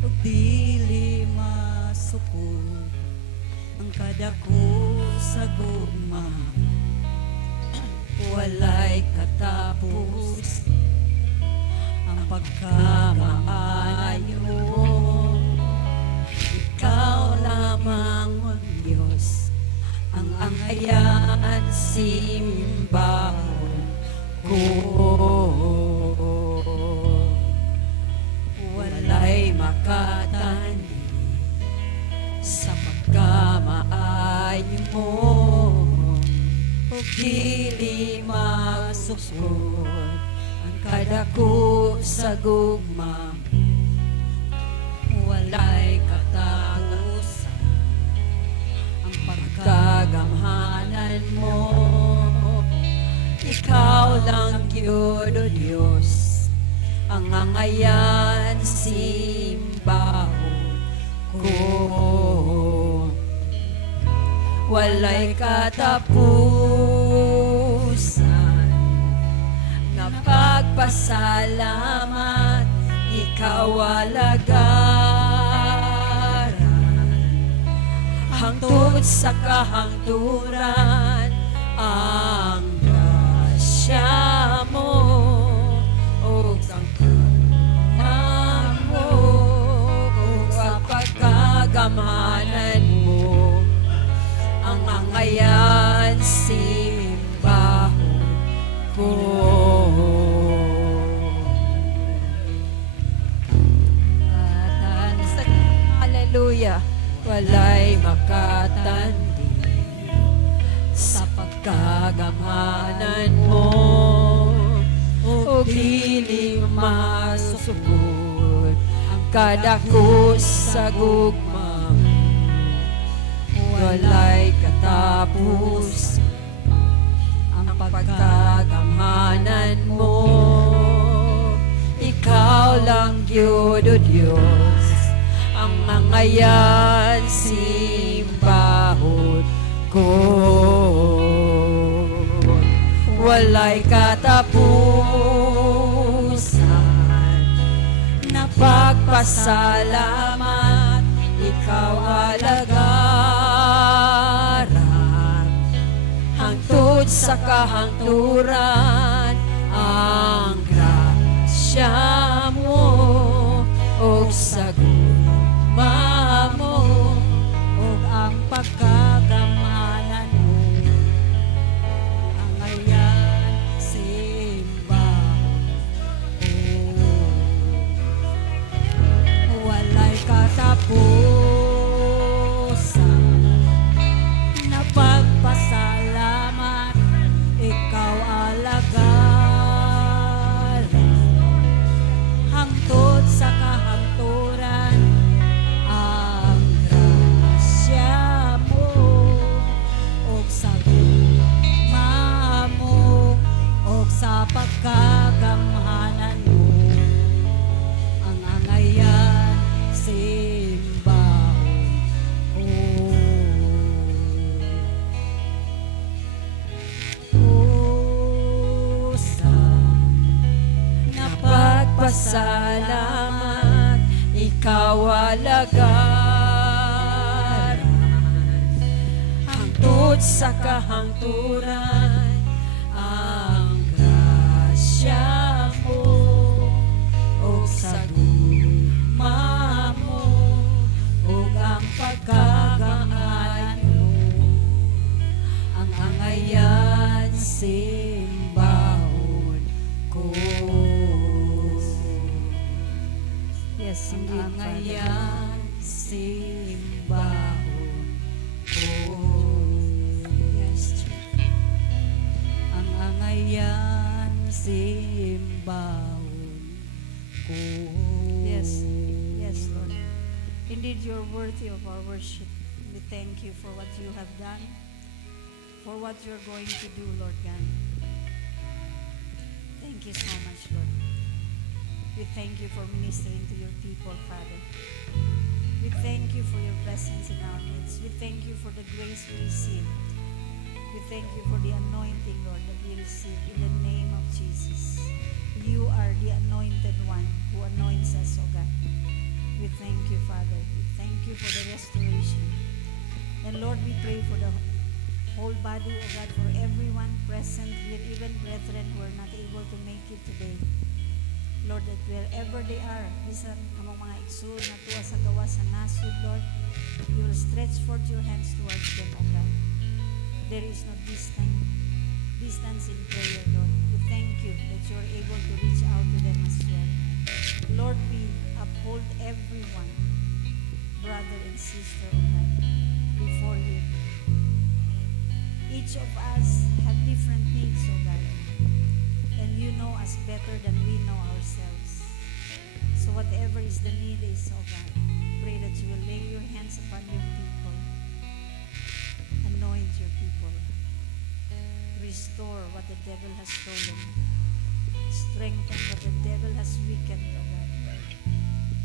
ug dili masukod ang kadako sa gugma. Walay katapos ang pagkamaayo. Ikaw lamang ang Diyos, ang angayan simbahon ko. Walay makatandi sa pagkamaayo mo, o dili masukod ang kadako sa gugma. Walay katapusan ang pagkagamhanan mo. Ikaw lang Gyud o Diyos, ang angayan simbahon ko. Walay katapusan nga pagpasalamat, ikaw alagaran hangtod sa kahangturan. Ang grasya mo o ang pagmamahal mo o sa pagkagamanan mo, ang angayan simbahon ko. Hallelujah. Walay makatandi sa pagkagamanan mo, o dili masukod ang kadako sa gugma. Walay katapos ang pagkagamhanan mo. Ikaw lang Gyud o Diyos, ang angayan simbahon ko. Walay katapusan na pagpasalamat, ikaw alagaran hangtod sa kahangturan. Ang grasya mo o sa gugma mo o ang pagkagamanan mo, ang ayan simbahon ko. Walay katapusan na pagpasalamat, ikaw alagaran hangtod sa kahangturan. Ang grasya mo o sa gugma mo o sa pagkagamhanan mo, ang angayan simbahon ko. Na pagpasalamat, ikaw alagaran hangtod sa kahangturan. Ang grasya mo o sa gugma mo o ang pagkagamanan mo, ang angayan simbahon ko. Yes, ang angayan simbahon ko. Yes, ang angayan simbahon ko. Yes, yes, Lord. Indeed, you're worthy of our worship. We thank you for what you have done, for what you're going to do, Lord God. Thank you so much, Lord. We thank you for ministering to your people, Father. We thank you for your presence in our midst. We thank you for the grace we received. We thank you for the anointing, Lord, that we receive in the name of Jesus. You are the anointed one who anoints us, O God. We thank you, Father. We thank you for the restoration. And Lord, we pray for the whole body, O God, for everyone present here, even brethren who are not able to make it today. Lord, that wherever they are, bisan among mga igsoon na tuwa sa gawa sa nasud, Lord, you will stretch forth your hands towards them, O God. There is no distance in prayer, Lord. We thank you that you are able to reach out to them as well. Lord, we uphold everyone, brother and sister, O God, before you. Each of us have different needs, O God. And you know us better than we know ourselves. So whatever is the need is, O God, pray that you will lay your hands upon your people. Anoint your people. Restore what the devil has stolen. Strengthen what the devil has weakened, O God.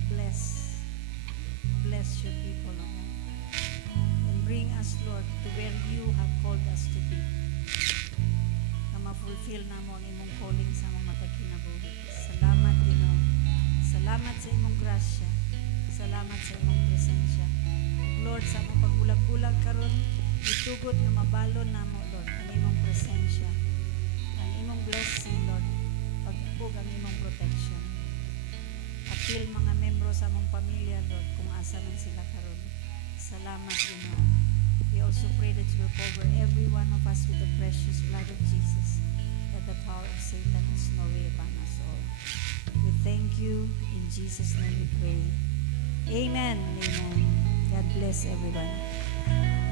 Bless your people, O God. And bring us, Lord, to where you have called us to be. Ma-fulfill na mo ang imong calling sa among matag kinabuhi. Salamat, Ginoo. Salamat sa imong grasya. Salamat sa imong presensya. Lord, sa among pagbulag-bulag karon, itugot nga mabalon namo, Lord, ang imong presensya. Ang imong blessing, Lord. Pagbug ang imong protection. Apil mga membro sa among pamilya, Lord, kung asa man sila karon. Salamat, Ginoo. We also pray that you will cover every one of us with the precious blood of Jesus, that the power of Satan is no way upon us all. We thank you. In Jesus' name we pray. Amen. Amen. God bless everyone.